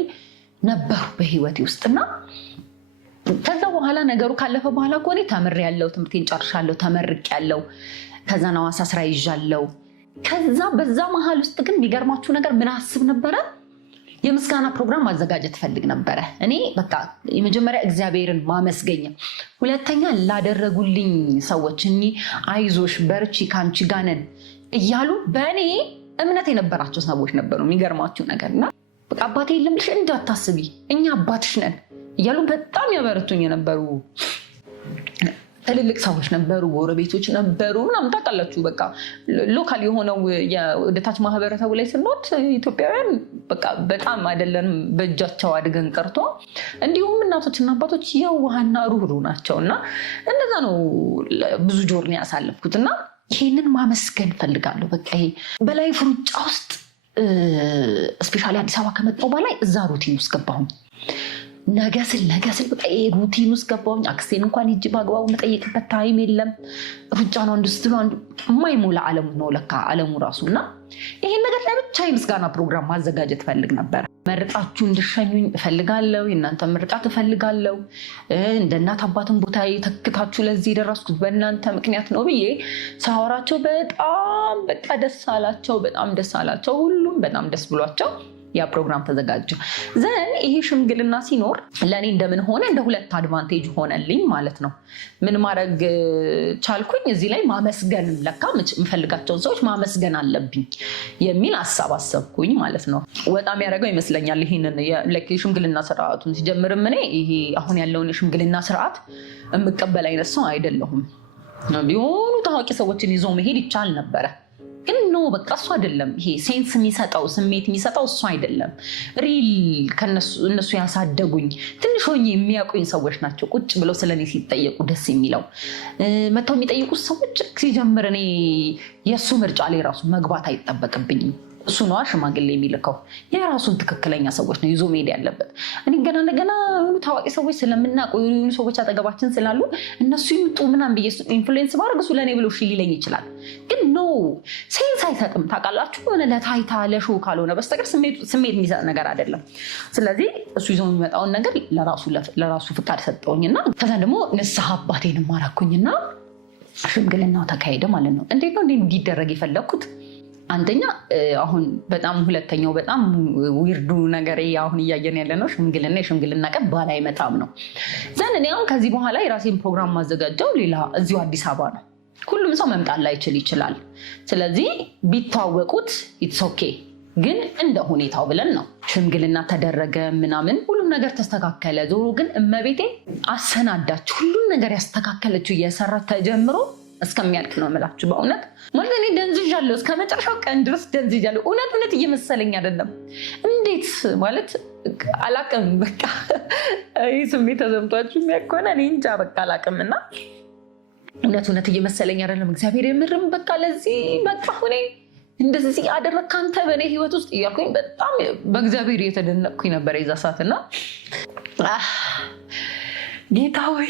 ነበሩ በህይወቴ ውስጥና ከዛ በኋላ ነገሩ ካለፈ በኋላ እኮ እኔ ተምሬያለሁ፣ ትምህርቴን ጨርሻለሁ፣ ተመርቄያለሁ። ከዛ ሐዋሳ ስራ ይዣለሁ። ከዛ በዛ መሀል ውስጥ ግን የሚገርማችሁ ነገር ምን አስብ ነበረ? የምስጋና ፕሮግራም ማዘጋጀት ፈልግ ነበረ። እኔ በቃ የመጀመሪያ እግዚአብሔርን ማመስገኛ፣ ሁለተኛ ላደረጉልኝ ሰዎች አይዞሽ በርቺ ካንቺ ጋር ነን እያሉ በእኔ እምነት የነበራቸው ሰዎች ነበሩ። የሚገርማችሁ ነገርና በቃ አባቴ የለም ብለሽ እንዳታስቢ እኛ አባትሽ ነን እያሉ በጣም ያበረቱኝ የነበሩ ትልልቅ ሰዎች ነበሩ፣ ጎረቤቶች ነበሩ ምናምን ታውቃላችሁ። በቃ ሎካል የሆነው ወደታች ማህበረሰቡ ላይ ስንወድ ኢትዮጵያውያን በቃ በጣም አይደለንም በእጃቸው አድገን ቀርቶ እንዲሁም እናቶችና አባቶች የዋህና ሩህሩህ ናቸው። እና እንደዛ ነው ብዙ ጆርኒ ያሳለፍኩት እና ይሄንን ማመስገን ፈልጋለሁ። በቃ ይሄ በላይፍ ሩጫ ውስጥ ስፔሻሊ አዲስ አበባ ከመጣሁ በኋላ እዛ ሩቲን ውስጥ ገባሁኝ። ነገስል በቃ ሩቲን ውስጥ ገባሁኝ። አክስቴን እንኳን ሂጅ በአግባቡ መጠየቅበት ታይም የለም። ሩጫ ነው አንዱ ስትሉ አንዱ የማይሞላ ዓለሙ ነው ለካ ዓለሙ ራሱ። እና ይሄን ነገር ለብቻ የምስጋና ፕሮግራም ማዘጋጀት ፈልግ ነበር። መርጣችሁ እንድሸኙኝ እፈልጋለሁ። የእናንተ ምርቃት እፈልጋለሁ። እንደ እናት አባትን ቦታ ተክታችሁ ለዚህ የደረስኩት በእናንተ ምክንያት ነው ብዬ ሳወራቸው በጣም በቃ ደስ አላቸው። በጣም ደስ አላቸው። ሁሉም በጣም ደስ ብሏቸው ያ ፕሮግራም ተዘጋጀ። ዘን ይሄ ሽምግልና ሲኖር ለእኔ እንደምን ሆነ እንደ ሁለት አድቫንቴጅ ሆነልኝ ማለት ነው። ምን ማድረግ ቻልኩኝ? እዚህ ላይ ማመስገን ለካ የምፈልጋቸውን ሰዎች ማመስገን አለብኝ የሚል ሀሳብ አሰብኩኝ ማለት ነው። በጣም ያደረገው ይመስለኛል ይህንን የሽምግልና ስርዓቱን ሲጀምርም እኔ ይሄ አሁን ያለውን የሽምግልና ስርዓት የምቀበል አይነት ሰው አይደለሁም። ቢሆኑ ታዋቂ ሰዎችን ይዞ መሄድ ይቻል ነበረ፣ ግን ኖ በቃ እሱ አይደለም። ይሄ ሴንስ የሚሰጠው ስሜት የሚሰጠው እሱ አይደለም። ሪል እነሱ ያሳደጉኝ ትንሽ ሆኜ የሚያውቁኝ ሰዎች ናቸው ቁጭ ብለው ስለኔ ሲጠየቁ ደስ የሚለው። መተው የሚጠይቁት ሰዎች ሲጀምር እኔ የእሱ ምርጫ ላይ ራሱ መግባት አይጠበቅብኝም። እሱ ነዋ ሽማግሌ የሚልከው። የራሱን ትክክለኛ ሰዎች ነው ይዞ መሄድ ያለበት። እኔ ገና ለገና ታዋቂ ሰዎች ስለምናውቁ የሆኑ ሰዎች አጠገባችን ስላሉ እነሱ ይምጡ ምናምን ብዬ ኢንፍሉዌንስ ማድረግ እሱ ለእኔ ብሎ ሊለኝ ይችላል። ግን ኖ ሴንስ አይሰጥም ታውቃላችሁ። የሆነ ለታይታ ለሾው ካልሆነ በስተቀር ስሜት የሚሰጥ ነገር አይደለም። ስለዚህ እሱ ይዞ የሚመጣውን ነገር ለራሱ ፍቃድ ሰጠውኝና ከዛ ደግሞ ንስሐ አባቴን ማራኩኝና ሽምግልናው ተካሄደ ማለት ነው። እንዴት ነው እንዲደረግ የፈለግኩት? አንደኛ አሁን በጣም ሁለተኛው በጣም ዊርዱ ነገር አሁን እያየን ያለ ነው የሽምግልና ቀን ባል አይመጣም ነው። ዘን እኔ አሁን ከዚህ በኋላ የራሴን ፕሮግራም ማዘጋጀው ሌላ እዚሁ አዲስ አበባ ነው። ሁሉም ሰው መምጣት ላይችል ይችላል። ስለዚህ ቢተዋወቁት ኢትስ ኦኬ ግን እንደ ሁኔታው ብለን ነው። ሽምግልና ተደረገ ምናምን ሁሉም ነገር ተስተካከለ። ዞሮ ግን እመቤቴ አሰናዳች ሁሉም ነገር ያስተካከለችው እየሰራት ተጀምሮ እስከሚያልቅ ነው የምላችሁ። በእውነት ማለት እኔ ደንዝዣለሁ፣ እስከ መጨረሻው ቀን ድረስ ደንዝዣለሁ። እውነት እየመሰለኝ አይደለም። እንዴት ማለት አላቅም። በቃ ይህ ስሜት ተሰምቷችሁ የሚያከሆነ እኔ እንጃ በቃ አላቅም። እና እውነት እየመሰለኝ አይደለም። እግዚአብሔር የምርም በቃ ለዚህ በቃ ሁኔ እንደዚህ አደረግክ አንተ በእኔ ህይወት ውስጥ እያልኩኝ በጣም በእግዚአብሔር እየተደነቅኩኝ ነበር የዛ ሰዓት። እና ጌታ ሆይ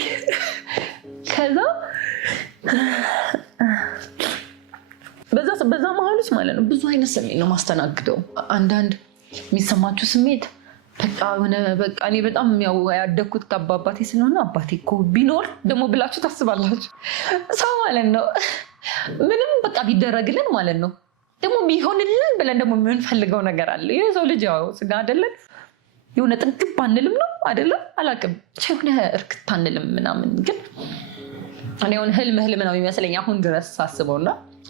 ከዛ በዛ መሀል ውስጥ ማለት ነው ብዙ አይነት ስሜት ነው ማስተናግደው። አንዳንድ የሚሰማችሁ ስሜት በቃ እኔ በጣም ያደግኩት ከአባቴ ስለሆነ አባቴ እኮ ቢኖር ደግሞ ብላችሁ ታስባላችሁ። ሰው ማለት ነው ምንም በቃ ቢደረግልን ማለት ነው ደግሞ ቢሆንልን ብለን ደግሞ የምንፈልገው ነገር አለ። የሰው ልጅ ያው ስጋ አይደለን የሆነ ጥንቅብ አንልም ነው አይደለም አላቅም የሆነ እርክት አንልም ምናምን። ግን እኔ አሁን ህልም ነው የሚመስለኝ አሁን ድረስ ሳስበውና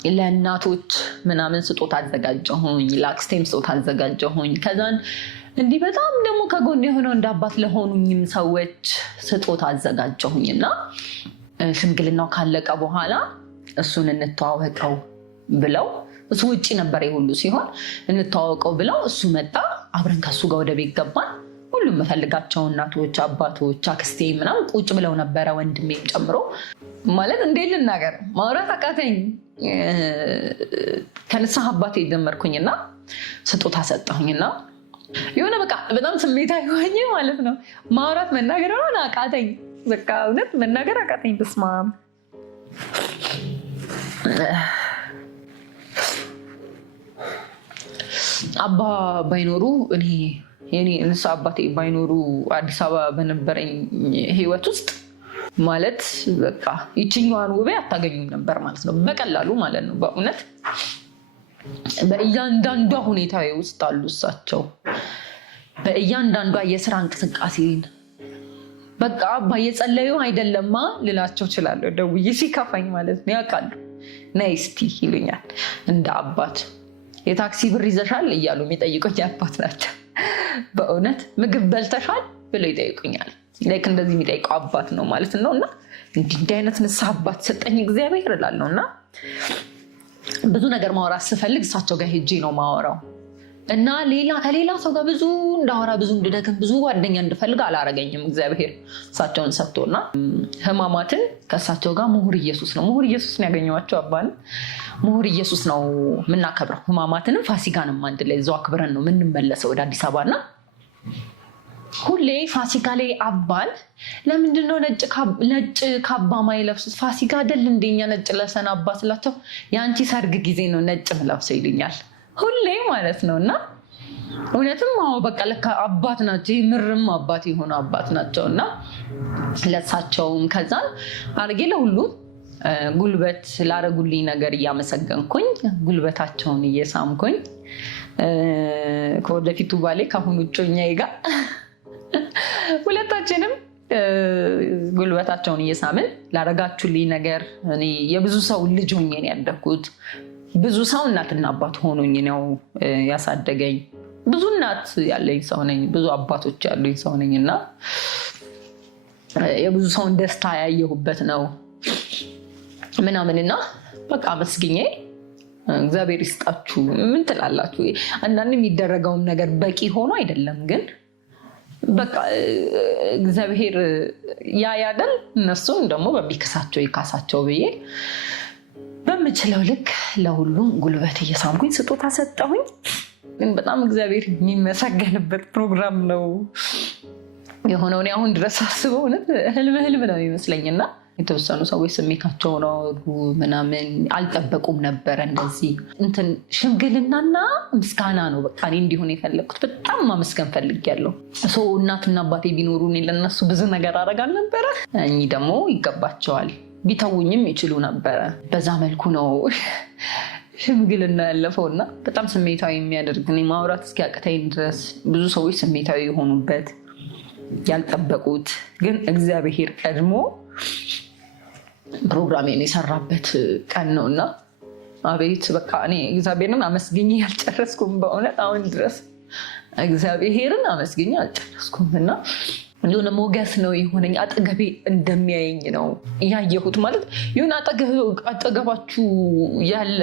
ለእናቶች ምናምን ስጦታ አዘጋጀሁኝ፣ ለአክስቴም ስጦታ አዘጋጀሁኝ። ከዛን እንዲህ በጣም ደግሞ ከጎን የሆነው እንደ አባት ለሆኑኝም ሰዎች ስጦታ አዘጋጀሁኝ። እና ሽምግልናው ካለቀ በኋላ እሱን እንተዋወቀው ብለው እሱ ውጪ ነበር የሁሉ ሲሆን እንተዋወቀው ብለው እሱ መጣ። አብረን ከሱ ጋር ወደ ቤት ገባን። ሁሉም መፈልጋቸው እናቶች፣ አባቶች፣ አክስቴ ምናምን ቁጭ ብለው ነበረ፣ ወንድሜም ጨምሮ። ማለት እንዴት ልናገር ማውራት አቃተኝ። ከንስሐ አባቴ ጀመርኩኝና ስጦታ ሰጠሁኝና የሆነ በቃ በጣም ስሜታዊ ሆኜ ማለት ነው ማውራት መናገር ነው አቃተኝ። በቃ እውነት መናገር አቃተኝ። በስመ አብ አባ ባይኖሩ የኔ ንስሐ አባቴ ባይኖሩ አዲስ አበባ በነበረኝ ህይወት ውስጥ ማለት በቃ ይችኛዋን ውቤ አታገኙም ነበር ማለት ነው፣ በቀላሉ ማለት ነው። በእውነት በእያንዳንዷ ሁኔታ ውስጥ አሉ እሳቸው። በእያንዳንዷ የስራ እንቅስቃሴን በቃ አባ የጸለዩ አይደለማ ልላቸው እችላለሁ። ደውዬ ሲከፋኝ ማለት ነው ያውቃሉ። ነይ እስቲ ይሉኛል እንደ አባት። የታክሲ ብር ይዘሻል እያሉ የሚጠይቁኝ አባት ናቸው። በእውነት ምግብ በልተሻል ብለው ይጠይቁኛል። ላይክ እንደዚህ የሚጠይቀው አባት ነው ማለት ነው። እና እንዲህ አይነት ንስሐ አባት ሰጠኝ እግዚአብሔር እላለሁ። እና ብዙ ነገር ማውራት ስፈልግ እሳቸው ጋር ሄጄ ነው ማወራው። እና ከሌላ ሰው ጋር ብዙ እንዳወራ ብዙ እንድደግም ብዙ ጓደኛ እንድፈልግ አላረገኝም እግዚአብሔር እሳቸውን ሰጥቶና ህማማትን ከእሳቸው ጋር ምሁር ኢየሱስ ነው ያገኘኋቸው። አባን ምሁር ኢየሱስ ነው የምናከብረው። ህማማትንም ፋሲካንም አንድ ላይ እዛው አክብረን ነው የምንመለሰው ወደ አዲስ አበባና ሁሌ ፋሲካ ላይ አባል ለምንድነው ነጭ ካባ ማይለብሱት? ፋሲካ አይደል እንደኛ ነጭ ለብሰን አባ ስላቸው የአንቺ ሰርግ ጊዜ ነው ነጭ ለብሰው ይሉኛል ሁሌ ማለት ነው። እና እውነትም በቃ ለካ አባት ናቸው፣ ምርም አባት የሆኑ አባት ናቸው። እና ለሳቸውም ከዛን አርጌ ለሁሉም ጉልበት ላረጉልኝ ነገር እያመሰገንኩኝ ጉልበታቸውን እየሳምኩኝ ከወደፊቱ ባሌ ካሁን እጮኛዬ ጋር ሁለታችንም ጉልበታቸውን እየሳምን ላረጋችሁልኝ ነገር እኔ የብዙ ሰው ልጅ ሆኜ ነው ያደግኩት። ብዙ ሰው እናትና አባት ሆኖኝ ነው ያሳደገኝ። ብዙ እናት ያለኝ ሰው ነኝ፣ ብዙ አባቶች ያሉኝ ሰው ነኝ። እና የብዙ ሰውን ደስታ ያየሁበት ነው ምናምንና በቃ መስግኜ እግዚአብሔር ይስጣችሁ ምን ትላላችሁ? አንዳንድ የሚደረገውም ነገር በቂ ሆኖ አይደለም፣ ግን በቃ እግዚአብሔር ያያደል እነሱም ደግሞ በሚከሳቸው ይካሳቸው ብዬ በምችለው ልክ ለሁሉም ጉልበት እየሳምኩኝ ስጦታ ሰጠሁኝ። ግን በጣም እግዚአብሔር የሚመሰገንበት ፕሮግራም ነው የሆነው። እኔ አሁን ድረስ አስበው እውነት ህልም ነው ይመስለኝና የተወሰኑ ሰዎች ስሜታቸው ነው ምናምን አልጠበቁም ነበረ። እንደዚህ ሽምግልናና ምስጋና ነው በቃ እኔ እንዲሆን የፈለግኩት። በጣም ማመስገን ፈልጌያለሁ። ሰው እናትና አባቴ ቢኖሩ እኔ ለነሱ ብዙ ነገር አደርጋል ነበረ። እኚህ ደግሞ ይገባቸዋል፣ ቢተውኝም ይችሉ ነበረ። በዛ መልኩ ነው ሽምግልና ያለፈው እና በጣም ስሜታዊ የሚያደርግ ማውራት እስኪያቅተኝ ድረስ ብዙ ሰዎች ስሜታዊ የሆኑበት ያልጠበቁት፣ ግን እግዚአብሔር ቀድሞ ፕሮግራሜን የሰራበት ቀን ነው እና አቤት በቃ እኔ እግዚአብሔርን አመስግኜ ያልጨረስኩም በእውነት አሁን ድረስ እግዚአብሔርን አመስግኜ አልጨረስኩም። እና የሆነ ሞገስ ነው የሆነኝ አጠገቤ እንደሚያየኝ ነው ያየሁት። ማለት የሆነ አጠገባችሁ ያለ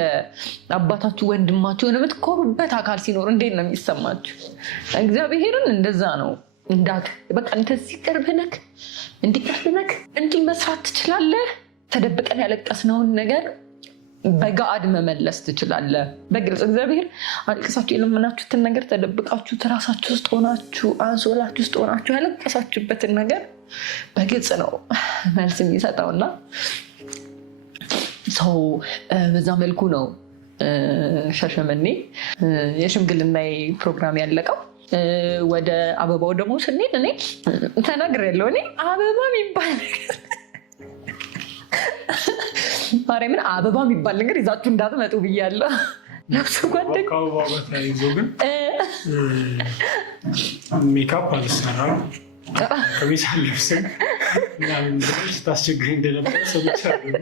አባታችሁ ወንድማችሁ የሆነ የምትኮሩበት አካል ሲኖር እንዴት ነው የሚሰማችሁ? እግዚአብሔርን እንደዛ ነው። በቃ እንደዚህ ቅርብነክ እንዲህ መስራት ትችላለህ። ተደብቀን ያለቀስነውን ነገር በጋድ መመለስ ትችላለህ። በግልጽ እግዚአብሔር አልቅሳችሁ የለመናችሁትን ነገር ተደብቃችሁ ራሳችሁ ውስጥ ሆናችሁ አንሶላችሁ ውስጥ ሆናችሁ ያለቀሳችሁበትን ነገር በግልጽ ነው መልስ የሚሰጠውና ሰው በዛ መልኩ ነው ሻሸመኔ የሽምግልና ፕሮግራም ያለቀው። ወደ አበባው ደግሞ ስንሄድ እኔ ተናግሬያለሁ። እኔ አበባ የሚባል ነገር ማርያምን አበባ የሚባል ነገር ይዛችሁ እንዳትመጡ ብያለሁ። ነፍሱ ጓደኛ ከአበባ ጋር ተያይዞ ግን ሜካፕ አልሰራም ከቤት አልለብስም ምናምን ብለሽ ታስቸግረኝ እንደነበረ ሰምቻለሁ።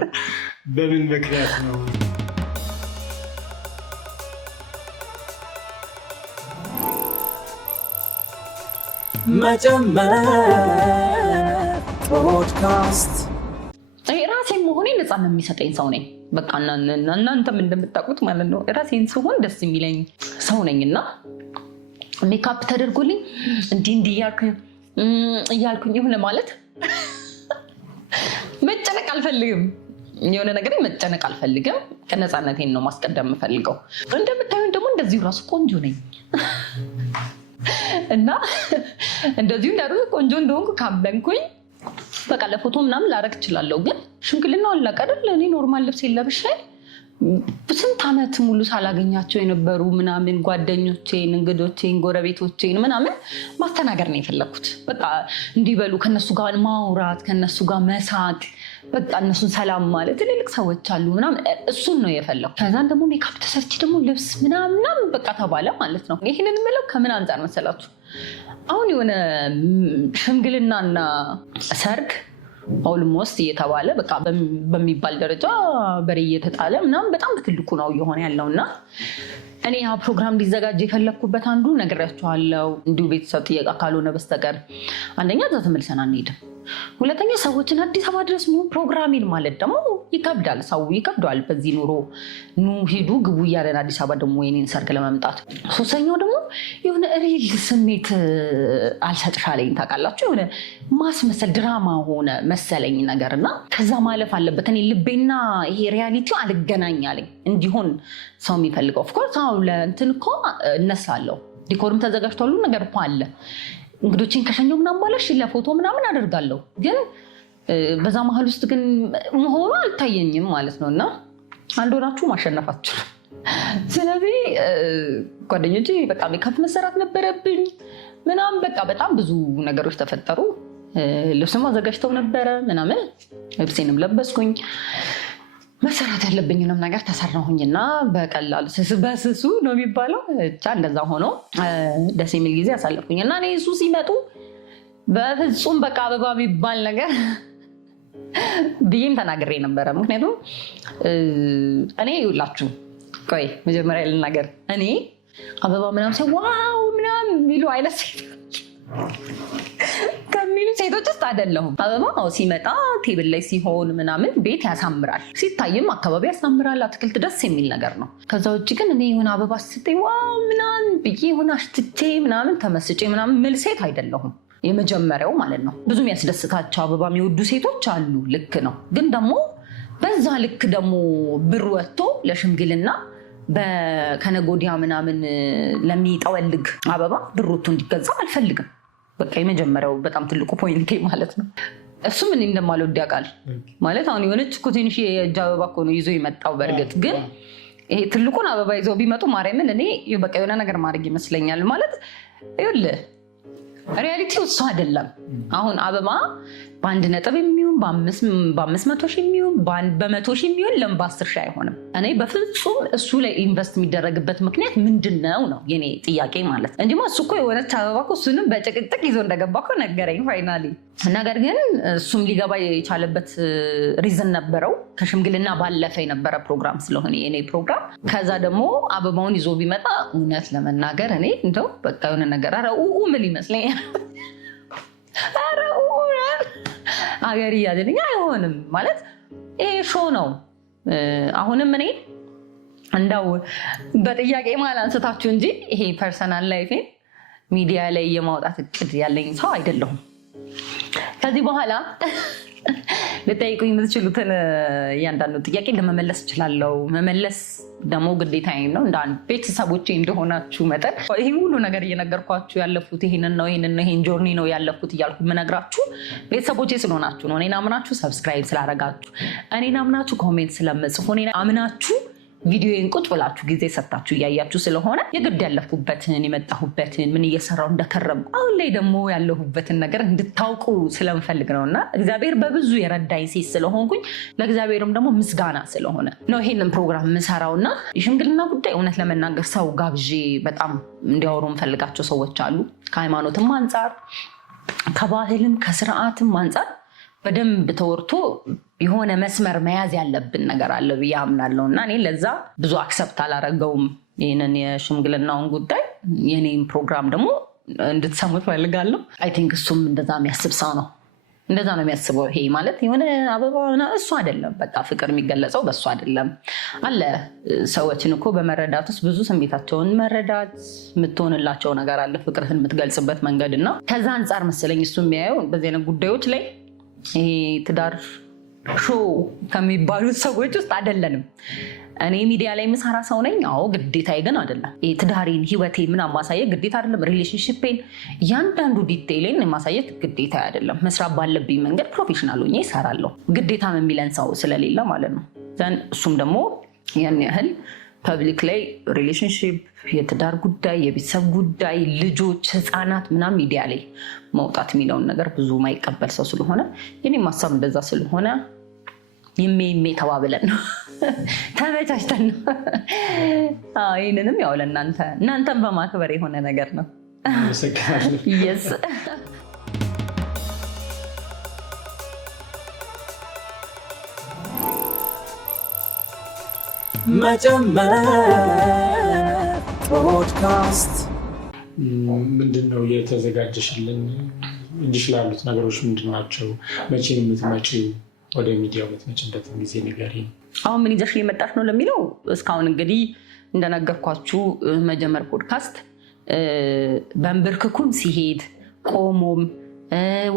በምን ምክንያት ነው? መጀመር ፖድካስት ራሴን መሆኔ ነፃነት የሚሰጠኝ ሰው ነኝ። በቃ እናንተም እንደምታውቁት ማለት ነው ራሴን ስሆን ደስ የሚለኝ ሰው ነኝ እና ሜካፕ ተደርጎልኝ እንዲህ እያልኩኝ የሆነ ማለት መጨነቅ አልፈልግም። የሆነ ነገር መጨነቅ አልፈልግም። ከነፃነቴን ነው ማስቀደም የምፈልገው። እንደምታዩን ደግሞ እንደዚሁ ራሱ ቆንጆ ነኝ እና እንደዚሁ እንዳደረኩ ቆንጆ እንደሆንኩ ካመንኩኝ በቃ ለፎቶ ምናምን ላደርግ እችላለሁ። ግን ሽምግልናው አለቀ አይደል? እኔ ኖርማል ልብስ ለብሼ ስንት ዓመት ሙሉ ሳላገኛቸው የነበሩ ምናምን ጓደኞቼን፣ እንግዶቼን፣ ጎረቤቶቼን ምናምን ማስተናገር ነው የፈለኩት። በቃ እንዲበሉ ከነሱ ጋር ማውራት፣ ከነሱ ጋር መሳቅ፣ በቃ እነሱን ሰላም ማለት ትልልቅ ሰዎች አሉ ምናምን እሱን ነው የፈለኩት። ከዛን ደግሞ ሜካፕ ተሰርቼ ደግሞ ልብስ ምናምን በቃ ተባለ ማለት ነው። ይህንን የምለው ከምን አንጻር መሰላችሁ? አሁን የሆነ ሽምግልናና ሰርግ ኦልሞስት እየተባለ በቃ በሚባል ደረጃ በሬ እየተጣለ ምናምን በጣም በትልቁ ነው እየሆነ ያለውና እኔ ያ ፕሮግራም ሊዘጋጅ የፈለኩበት አንዱ ነግሬያችኋለሁ። እንዲሁ ቤተሰብ ጥየቃ ካልሆነ በስተቀር አንደኛ እዛ ተመልሰን አንሄድም። ሁለተኛ ሰዎችን አዲስ አበባ ድረስ ፕሮግራሜን ማለት ደግሞ ይከብዳል። ሰው ይከብደዋል በዚህ ኑሮ። ኑ ሂዱ ግቡ እያለን አዲስ አበባ ደግሞ የኔን ሰርግ ለመምጣት። ሶስተኛው ደግሞ የሆነ ሪል ስሜት አልሰጥሻለኝ ታውቃላችሁ። የሆነ ማስመሰል ድራማ ሆነ መሰለኝ ነገርና ከዛ ማለፍ አለበት። እኔ ልቤና ይሄ ሪያሊቲው አልገናኛለኝ እንዲሆን ሰው የሚፈልገው ኦፍኮርስ አሁን ለእንትን እኮ እነሳለሁ። ዲኮርም ተዘጋጅቷል፣ ሁሉ ነገር እኮ አለ። እንግዶችን ከሸኘው ምናምን ባለሽ ለፎቶ ምናምን አደርጋለሁ። ግን በዛ መሀል ውስጥ ግን መሆኑ አልታየኝም ማለት ነው። እና አንድ ሆናችሁ ማሸነፋችሁ። ስለዚህ ጓደኞቼ በቃ ሜካፕ መሰራት ነበረብኝ ምናምን በቃ በጣም ብዙ ነገሮች ተፈጠሩ። ልብስም አዘጋጅተው ነበረ ምናምን፣ ልብሴንም ለበስኩኝ። መሰራት ያለብኝንም ነገር ተሰራሁኝና በቀላል በስሱ ነው የሚባለው ብቻ እንደዛ ሆኖ ደስ የሚል ጊዜ አሳለፍኩኝ። እና እኔ እሱ ሲመጡ በፍጹም በቃ አበባ የሚባል ነገር ብዬም ተናግሬ ነበረ። ምክንያቱም እኔ ይውላችሁ ቆይ መጀመሪያ ልናገር፣ እኔ አበባ ምናምን ሰው ዋው ምናምን የሚሉ አይነት ሴቶች ከሚሉ ሴቶች ውስጥ አይደለሁም። አበባ ሲመጣ ቴብል ላይ ሲሆን ምናምን ቤት ያሳምራል፣ ሲታይም አካባቢ ያሳምራል። አትክልት ደስ የሚል ነገር ነው። ከዛ ውጭ ግን እኔ የሆነ አበባ ስትይ ዋው ምናምን ብዬ የሆነ አሽትቼ ምናምን ተመስጬ ምናምን ምል ሴት አይደለሁም። የመጀመሪያው ማለት ነው። ብዙ የሚያስደስታቸው አበባ የሚወዱ ሴቶች አሉ፣ ልክ ነው። ግን ደግሞ በዛ ልክ ደግሞ ብር ወጥቶ ለሽምግልና ከነጎዲያ ምናምን ለሚጠወልግ አበባ ብር ወጥቶ እንዲገዛ አልፈልግም። በቃ የመጀመሪያው በጣም ትልቁ ፖይንቴ ማለት ነው። እሱ ምን እንደማልወድ ያውቃል ማለት አሁን የሆነች እኮ ትንሽ የእጅ አበባ እኮ ነው ይዞ የመጣው። በእርግጥ ግን ይሄ ትልቁን አበባ ይዘው ቢመጡ ማርያምን እኔ በቃ የሆነ ነገር ማድረግ ይመስለኛል። ማለት ይኸውልህ ሪያሊቲው እሱ አይደለም። አሁን አበባ በአንድ ነጥብ የሚሆን በ500 ሺህ የሚሆን በ100 ሺህ የሚሆን ለምን በ10 ሺህ አይሆንም? እኔ በፍጹም እሱ ላይ ኢንቨስት የሚደረግበት ምክንያት ምንድነው ነው የኔ ጥያቄ ማለት እንጂ እሱ እኮ የሆነች አበባ እኮ እሱንም በጭቅጭቅ ይዞ እንደገባ እኮ ነገረኝ ፋይናሊ። ነገር ግን እሱም ሊገባ የቻለበት ሪዝን ነበረው። ከሽምግልና ባለፈ የነበረ ፕሮግራም ስለሆነ የኔ ፕሮግራም። ከዛ ደግሞ አበባውን ይዞ ቢመጣ እውነት ለመናገር እኔ እንደው በቃ የሆነ ነገር ምን ይመስለኛል አገር እያለኝ አይሆንም ማለት ይሄ ሾው ነው። አሁንም እኔ እንዳው በጥያቄ መሀል አንስታችሁ እንጂ ይሄ ፐርሰናል ላይፌ ሚዲያ ላይ የማውጣት እቅድ ያለኝ ሰው አይደለሁም። ከዚህ በኋላ ልጠይቁኝ የምትችሉትን እያንዳንዱ ጥያቄ ለመመለስ እችላለሁ። መመለስ ደግሞ ግዴታዬ ነው። እንደ አንድ ቤተሰቦቼ እንደሆናችሁ መጠን ይሄ ሁሉ ነገር እየነገርኳችሁ ያለፉት ይሄን ጆርኒ ነው ያለፉት እያልኩ የምነግራችሁ ቤተሰቦቼ ስለሆናችሁ ነው። እኔን አምናችሁ ሰብስክራይብ ስላደረጋችሁ፣ እኔን አምናችሁ ኮሜንት ስለምጽፉ፣ እኔን አምናችሁ ቪዲዮን ቁጭ ብላችሁ ጊዜ ሰጣችሁ እያያችሁ ስለሆነ የግድ ያለፉበትን የመጣሁበትን ምን እየሰራው እንደከረም አሁን ላይ ደግሞ ያለሁበትን ነገር እንድታውቁ ስለምፈልግ ነውና እግዚአብሔር በብዙ የረዳኝ ሴት ስለሆንኩኝ ለእግዚአብሔርም ደግሞ ምስጋና ስለሆነ ነው ይሄንን ፕሮግራም የምሰራውና የሽምግልና ጉዳይ እውነት ለመናገር ሰው ጋብዤ በጣም እንዲያወሩ የምፈልጋቸው ሰዎች አሉ። ከሃይማኖትም አንጻር ከባህልም ከስርዓትም አንጻር በደንብ ተወርቶ የሆነ መስመር መያዝ ያለብን ነገር አለ ብዬ አምናለሁ እና እኔ ለዛ ብዙ አክሰፕት አላረገውም ይህንን የሽምግልናውን ጉዳይ። የኔም ፕሮግራም ደግሞ እንድትሰሙ እፈልጋለሁ። አይ ቲንክ እሱም እንደዛ የሚያስብ ሰው ነው። እንደዛ ነው የሚያስበው። ይሄ ማለት የሆነ አበባ እሱ አይደለም። በቃ ፍቅር የሚገለጸው በሱ አይደለም አለ። ሰዎችን እኮ በመረዳት ውስጥ ብዙ ስሜታቸውን መረዳት የምትሆንላቸው ነገር አለ፣ ፍቅርህን የምትገልጽበት መንገድ እና ከዛ አንጻር መሰለኝ እሱ የሚያየው በዚህ አይነት ጉዳዮች ላይ ይሄ ትዳር ሾው ከሚባሉት ሰዎች ውስጥ አይደለንም። እኔ ሚዲያ ላይ የምሰራ ሰው ነኝ። አዎ ግዴታዬ ግን አይደለም። ትዳሬን ህይወቴ ምናምን ማሳየት ግዴታ አይደለም። ሪሌሽንሽፔን እያንዳንዱ ዲቴይልን ማሳየት ግዴታ አይደለም። መስራት ባለብኝ መንገድ ፕሮፌሽናል ሆኜ እሰራለሁ። ግዴታም የሚለን ሰው ስለሌለ ማለት ነው። እሱም ደግሞ ያን ያህል ፐብሊክ ላይ ሪሌሽንሽፕ፣ የትዳር ጉዳይ፣ የቤተሰብ ጉዳይ፣ ልጆች፣ ህፃናት ምናምን ሚዲያ ላይ መውጣት የሚለውን ነገር ብዙ ማይቀበል ሰው ስለሆነ የኔም ሀሳብ እንደዛ ስለሆነ ይሜ ተባብለን ነው ተመቻችተን ነው። ይህንንም ያው እናንተን በማክበር የሆነ ነገር ነው። yes መጀመር ፖድካስት ምንድን ነው የተዘጋጀሽልን? እንዲህ ላሉት ነገሮች ምንድን ናቸው? መቼ የምትመጪው? ወደ ሚዲያው የምትመጪበትን ጊዜ ንገሪኝ። አሁን ምን ይዘሽ እየመጣሽ ነው ለሚለው እስካሁን እንግዲህ እንደነገርኳችሁ መጀመር ፖድካስት በንብርክኩም ሲሄድ ቆሞም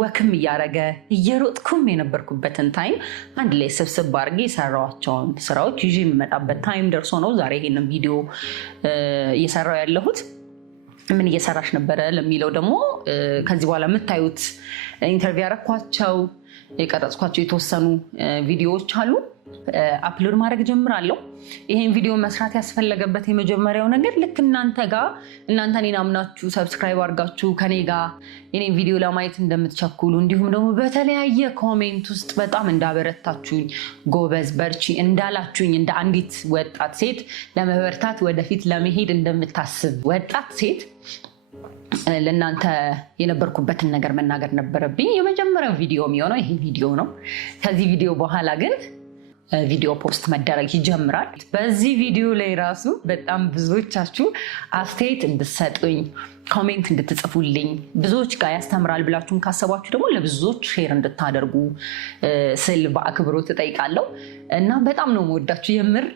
ወክም እያረገ እየሮጥኩም የነበርኩበትን ታይም አንድ ላይ ስብስብ አድርጌ የሰራኋቸውን ስራዎች ይዤ የምመጣበት ታይም ደርሶ ነው ዛሬ ይሄንን ቪዲዮ እየሰራው ያለሁት። ምን እየሰራሽ ነበረ ለሚለው ደግሞ ከዚህ በኋላ የምታዩት ኢንተርቪው ያረኳቸው የቀረጽኳቸው የተወሰኑ ቪዲዮዎች አሉ። አፕሎድ ማድረግ ጀምራለሁ። ይሄን ቪዲዮ መስራት ያስፈለገበት የመጀመሪያው ነገር ልክ እናንተ እኔን አምናችሁ ሰብስክራይብ አድርጋችሁ ከኔ ጋር የኔን ቪዲዮ ለማየት እንደምትቸኩሉ እንዲሁም ደግሞ በተለያየ ኮሜንት ውስጥ በጣም እንዳበረታችሁኝ ጎበዝ በርቺ እንዳላችሁኝ እንደ አንዲት ወጣት ሴት ለመበርታት ወደፊት ለመሄድ እንደምታስብ ወጣት ሴት ለእናንተ የነበርኩበትን ነገር መናገር ነበረብኝ። የመጀመሪያው ቪዲዮ የሚሆነው ይሄ ቪዲዮ ነው። ከዚህ ቪዲዮ በኋላ ግን ቪዲዮ ፖስት መደረግ ይጀምራል። በዚህ ቪዲዮ ላይ ራሱ በጣም ብዙዎቻችሁ አስተያየት እንድትሰጡኝ፣ ኮሜንት እንድትጽፉልኝ፣ ብዙዎች ጋር ያስተምራል ብላችሁም ካሰባችሁ ደግሞ ለብዙዎች ሼር እንድታደርጉ ስል በአክብሮት እጠይቃለሁ እና በጣም ነው የምወዳችሁ። የምር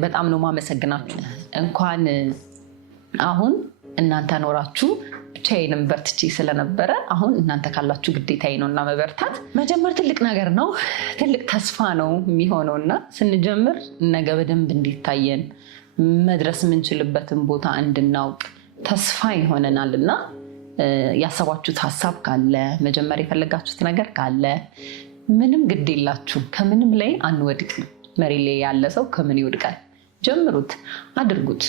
በጣም ነው ማመሰግናችሁ። እንኳን አሁን እናንተ ኖራችሁ ብቻዬንም በርትቼ ስለነበረ አሁን እናንተ ካላችሁ ግዴታዬ ነው እና መበርታት መጀመር ትልቅ ነገር ነው። ትልቅ ተስፋ ነው የሚሆነው እና ስንጀምር ነገ በደንብ እንዲታየን መድረስ የምንችልበትን ቦታ እንድናውቅ ተስፋ ይሆነናል እና ያሰባችሁት ሀሳብ ካለ መጀመር የፈለጋችሁት ነገር ካለ ምንም ግድ የላችሁ። ከምንም ላይ አንወድቅም። መሬት ላይ ያለ ሰው ከምን ይወድቃል? ጀምሩት፣ አድርጉት።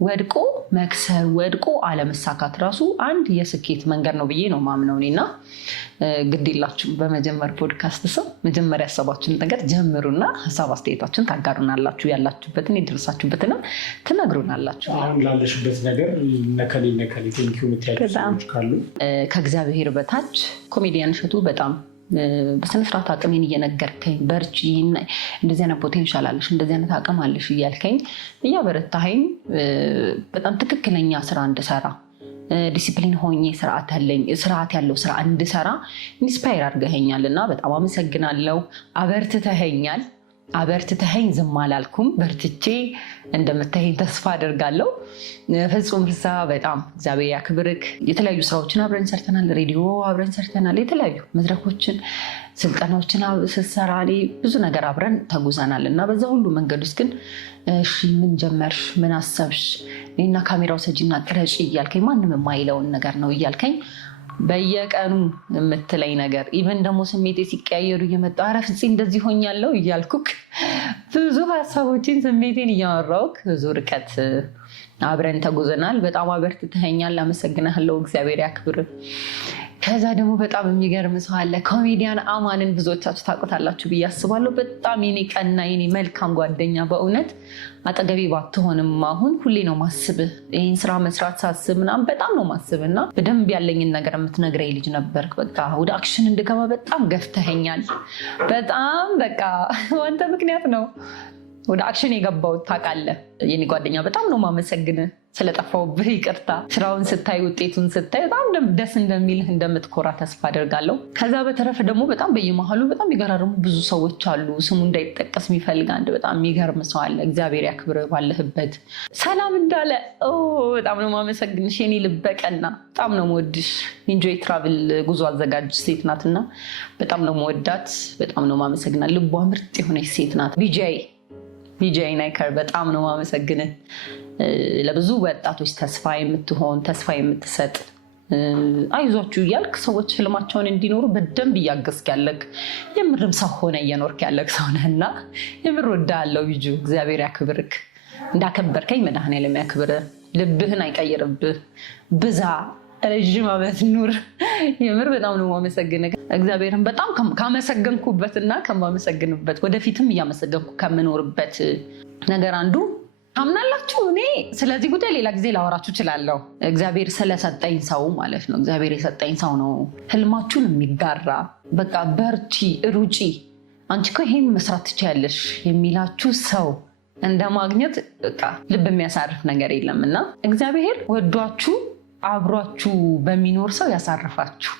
ወድቆ መክሰር ወድቆ አለመሳካት ራሱ አንድ የስኬት መንገድ ነው ብዬ ነው ማምነው እኔና ግዴላችሁ በመጀመር ፖድካስት ሰው መጀመሪያ ያሰባችሁን ነገር ጀምሩና ሀሳብ አስተያየታችሁን ታጋሩናላችሁ ያላችሁበትን የደረሳችሁበትን ትነግሩናላችሁ። አሁን ላለሽበት ነገር ነከሌ ቴንኪው የምትያቸው ካሉ ከእግዚአብሔር በታች ኮሜዲያን እሸቱ በጣም በስነስርዓት አቅሜን እየነገርከኝ በርቺ እንደዚህ አይነት ፖቴንሻል አለሽ እንደዚህ አይነት አቅም አለሽ እያልከኝ እያበረታኸኝ በጣም ትክክለኛ ስራ እንድሰራ ዲሲፕሊን ሆኜ ስርዓት ያለው ስራ እንድሰራ ኢንስፓየር አድርገኸኛል እና በጣም አመሰግናለሁ። አበርትተኸኝ ዝም አላልኩም። በርትቼ እንደምታየኝ ተስፋ አደርጋለሁ። ፍጹም ፍስሐ በጣም እግዚአብሔር ያክብርክ። የተለያዩ ስራዎችን አብረን ሰርተናል። ሬዲዮ አብረን ሰርተናል። የተለያዩ መድረኮችን ስልጠናዎችን ስትሰራ ብዙ ነገር አብረን ተጉዘናል እና በዛ ሁሉ መንገድ ውስጥ ግን እሺ ምን ጀመርሽ ምን አሰብሽ እኔና ካሜራው ሰጂና ቅረጪ እያልከኝ ማንም የማይለውን ነገር ነው እያልከኝ በየቀኑ የምትለኝ ነገር ኢቨን ደግሞ ስሜቴ ሲቀያየሩ እየመጣ ኧረ ፍፄ እንደዚህ ሆኛለሁ እያልኩክ ብዙ ሀሳቦችን ስሜቴን እያወራሁክ ብዙ ርቀት አብረን ተጉዘናል። በጣም አበርትተኸኛል። አመሰግናለሁ። እግዚአብሔር ያክብር። ከዛ ደግሞ በጣም የሚገርም ሰው አለ። ኮሜዲያን አማንን ብዙዎቻችሁ ታውቁታላችሁ ብዬ አስባለሁ። በጣም የኔ ቀና የኔ መልካም ጓደኛ፣ በእውነት አጠገቤ ባትሆንም አሁን ሁሌ ነው ማስብህ። ይህን ስራ መስራት ሳስብ ምናምን በጣም ነው ማስብ እና በደንብ ያለኝን ነገር የምትነግረኝ ልጅ ነበር። በቃ ወደ አክሽን እንድገባ በጣም ገፍተኸኛል። በጣም በቃ አንተ ምክንያት ነው ወደ አክሽን የገባሁት ታውቃለህ። የኔ ጓደኛ በጣም ነው ማመሰግንህ። ስለጠፋሁብህ ይቅርታ። ስራውን ስታይ ውጤቱን ስታይ በጣም ደስ እንደሚልህ እንደምትኮራ ተስፋ አደርጋለሁ። ከዛ በተረፈ ደግሞ በጣም በየመሃሉ በጣም የሚገራርሙ ብዙ ሰዎች አሉ። ስሙ እንዳይጠቀስ የሚፈልግ አንድ በጣም የሚገርም ሰው አለ። እግዚአብሔር ያክብርህ ባለህበት። ሰላም እንዳለ በጣም ነው ማመሰግንሽ የኔ ልበቀና። በጣም ነው የምወድሽ። ኢንጆይ ትራቭል ጉዞ አዘጋጅ ሴት ናትና በጣም ነው የምወዳት። በጣም ነው ማመሰግናት። ልቧ ምርጥ የሆነች ሴት ናት። ቢጂአይ ናይከር በጣም ነው ማመሰግንህ። ለብዙ ወጣቶች ተስፋ የምትሆን ተስፋ የምትሰጥ አይዟችሁ እያልክ ሰዎች ህልማቸውን እንዲኖሩ በደንብ እያገዝክ ያለክ የምርም ሰው ሆነ እየኖርክ ያለክ ሰው ነህና የምር ወዳለው ቢጁ እግዚአብሔር ያክብርክ። እንዳከበርከኝ መድኃኔዓለም ያክብርህ። ልብህን አይቀይርብህ። ብዛ ረጅም ዓመት ኑር። የምር በጣም ነው ማመሰግንህ። እግዚአብሔርን በጣም ካመሰገንኩበትና ከማመሰግንበት ወደፊትም እያመሰገንኩ ከምኖርበት ነገር አንዱ አምናላችሁ እኔ ስለዚህ ጉዳይ ሌላ ጊዜ ላወራችሁ እችላለሁ። እግዚአብሔር ስለሰጠኝ ሰው ማለት ነው። እግዚአብሔር የሰጠኝ ሰው ነው ህልማችሁን የሚጋራ በቃ በርቺ ሩጪ አንቺ እኮ ይሄን መስራት ትችያለሽ የሚላችሁ ሰው እንደማግኘት በቃ ልብ የሚያሳርፍ ነገር የለም እና እግዚአብሔር ወዷችሁ አብሯችሁ በሚኖር ሰው ያሳርፋችሁ።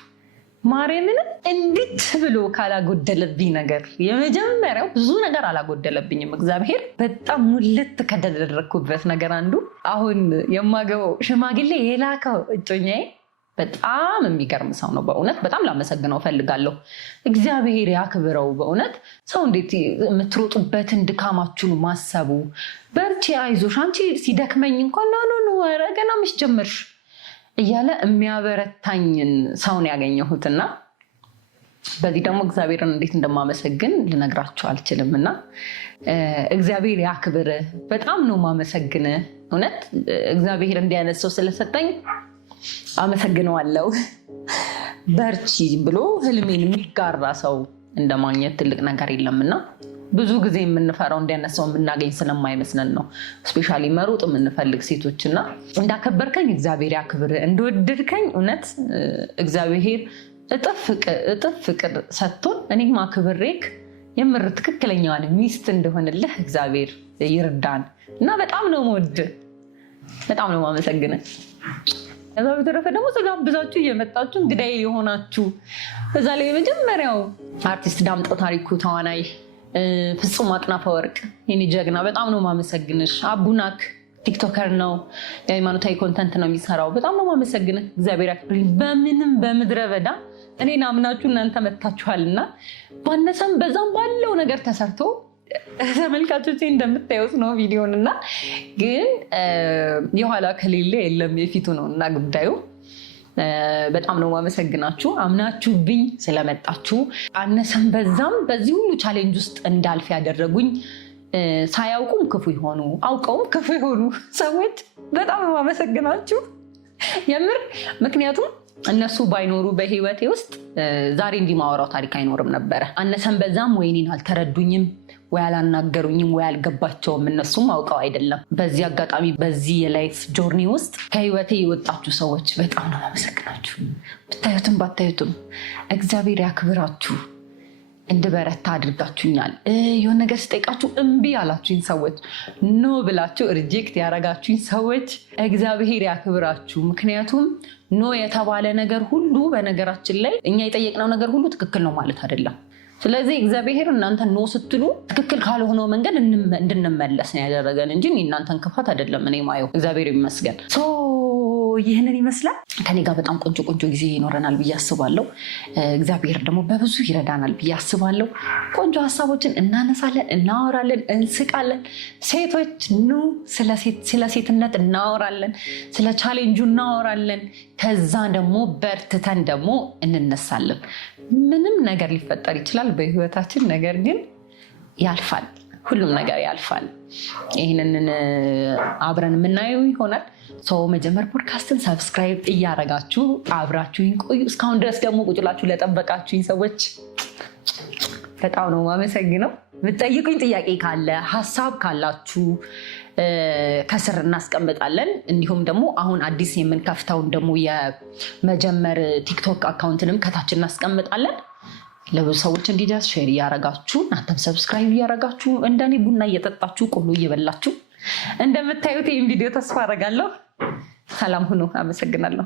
ማርያምን እንዴት ብሎ ካላጎደለብኝ ነገር የመጀመሪያው ብዙ ነገር አላጎደለብኝም። እግዚአብሔር በጣም ሙልት ከደረኩበት ነገር አንዱ አሁን የማገባው ሽማግሌ የላከው እጮኛዬ በጣም የሚገርም ሰው ነው። በእውነት በጣም ላመሰግነው ፈልጋለሁ። እግዚአብሔር ያክብረው። በእውነት ሰው እንዴት የምትሮጡበትን ድካማችሁን ማሰቡ በርቺ አይዞሽ አንቺ ሲደክመኝ እንኳን ኖ ኧረ ገና መች ጀመርሽ እያለ የሚያበረታኝን ሰውን ያገኘሁትና በዚህ ደግሞ እግዚአብሔርን እንዴት እንደማመሰግን ልነግራችሁ አልችልም እና እግዚአብሔር ያክብር። በጣም ነው ማመሰግን። እውነት እግዚአብሔር እንዲያነስ ሰው ስለሰጠኝ አመሰግነዋለሁ። በርቺ ብሎ ህልሜን የሚጋራ ሰው እንደማግኘት ትልቅ ነገር የለምና ብዙ ጊዜ የምንፈራው እንዲያነሳው የምናገኝ ስለማይመስለን ነው። ስፔሻሊ መሮጥ የምንፈልግ ሴቶችና እንዳከበርከኝ እግዚአብሔር ያክብር። እንደወደድከኝ እውነት እግዚአብሔር እጥፍ ፍቅር ሰጥቶን እኔም አክብሬክ የምር ትክክለኛዋን ሚስት እንደሆንልህ እግዚአብሔር ይርዳን እና በጣም ነው የምወድ። በጣም ነው የማመሰግነው። ከዛ በተረፈ ደግሞ ተጋብዛችሁ እየመጣችሁ እንግዳይ የሆናችሁ በዛ ላይ የመጀመሪያው አርቲስት ዳምጠው ታሪኩ ተዋናይ ፍጹም አጥናፈ ወርቅ የኔ ጀግና በጣም ነው ማመሰግንሽ። አቡናክ ቲክቶከር ነው፣ የሃይማኖታዊ ኮንተንት ነው የሚሰራው። በጣም ነው ማመሰግንህ። እግዚአብሔር ያክብርልኝ። በምንም በምድረ በዳ እኔን አምናችሁ እናንተ መጥታችኋልና ባነሰም በዛም ባለው ነገር ተሰርቶ ተመልካቾቼ እንደምታዩት ነው ቪዲዮን እና ግን የኋላ ከሌለ የለም የፊቱ ነው እና ጉዳዩ በጣም ነው ማመሰግናችሁ። አምናችሁብኝ ስለመጣችሁ አነሰም በዛም በዚህ ሁሉ ቻሌንጅ ውስጥ እንዳልፍ ያደረጉኝ ሳያውቁም ክፉ ይሆኑ አውቀውም ክፉ ይሆኑ ሰዎች በጣም የማመሰግናችሁ የምር። ምክንያቱም እነሱ ባይኖሩ በህይወቴ ውስጥ ዛሬ እንዲማወራው ታሪክ አይኖርም ነበረ። አነሰን በዛም ወይኔን አልተረዱኝም ወይ አላናገሩኝም ወይ አልገባቸውም፣ እነሱም አውቀው አይደለም። በዚህ አጋጣሚ በዚህ የላይፍ ጆርኒ ውስጥ ከህይወቴ የወጣችሁ ሰዎች በጣም ነው የማመሰግናችሁ። ብታዩትም ባታዩትም እግዚአብሔር ያክብራችሁ። እንድበረታ አድርጋችሁኛል። የሆነ ነገር ስጠይቃችሁ እምቢ ያላችሁኝ ሰዎች፣ ኖ ብላችሁ ሪጀክት ያረጋችሁኝ ሰዎች እግዚአብሔር ያክብራችሁ። ምክንያቱም ኖ የተባለ ነገር ሁሉ በነገራችን ላይ እኛ የጠየቅነው ነገር ሁሉ ትክክል ነው ማለት አይደለም። ስለዚህ እግዚአብሔር እናንተ ኖ ስትሉ ትክክል ካልሆነው መንገድ እንድንመለስ ነው ያደረገን እንጂ እናንተን ክፋት አይደለም። እኔ ማየው እግዚአብሔር ይመስገን። ይህንን ይመስላል። ከኔ ጋር በጣም ቆንጆ ጊዜ ይኖረናል ብዬ አስባለሁ። እግዚአብሔር ደግሞ በብዙ ይረዳናል ብዬ አስባለሁ። ቆንጆ ሀሳቦችን እናነሳለን፣ እናወራለን፣ እንስቃለን። ሴቶች ኑ ስለ ሴትነት እናወራለን፣ ስለ ቻሌንጁ እናወራለን። ከዛ ደግሞ በርትተን ደግሞ እንነሳለን። ምንም ነገር ሊፈጠር ይችላል በህይወታችን፣ ነገር ግን ያልፋል። ሁሉም ነገር ያልፋል። ይህንን አብረን የምናየው ይሆናል። ሰው መጀመር ፖድካስትን ሰብስክራይብ እያረጋችሁ አብራችሁኝ ቆዩ። እስካሁን ድረስ ደግሞ ቁጭላችሁ ለጠበቃችሁኝ ሰዎች በጣም ነው ማመሰግነው። ብትጠይቁኝ ጥያቄ ካለ ሀሳብ ካላችሁ ከስር እናስቀምጣለን። እንዲሁም ደግሞ አሁን አዲስ የምንከፍተውን ደግሞ የመጀመር ቲክቶክ አካውንትንም ከታች እናስቀምጣለን። ለብዙ ሰዎች እንዲደርስ ሼር እያረጋችሁ እናንተም ሰብስክራይብ እያረጋችሁ እንደኔ ቡና እየጠጣችሁ ቆሎ እየበላችሁ እንደምታዩት ይህን ቪዲዮ ተስፋ አረጋለሁ። ሰላም ሁኑ። አመሰግናለሁ።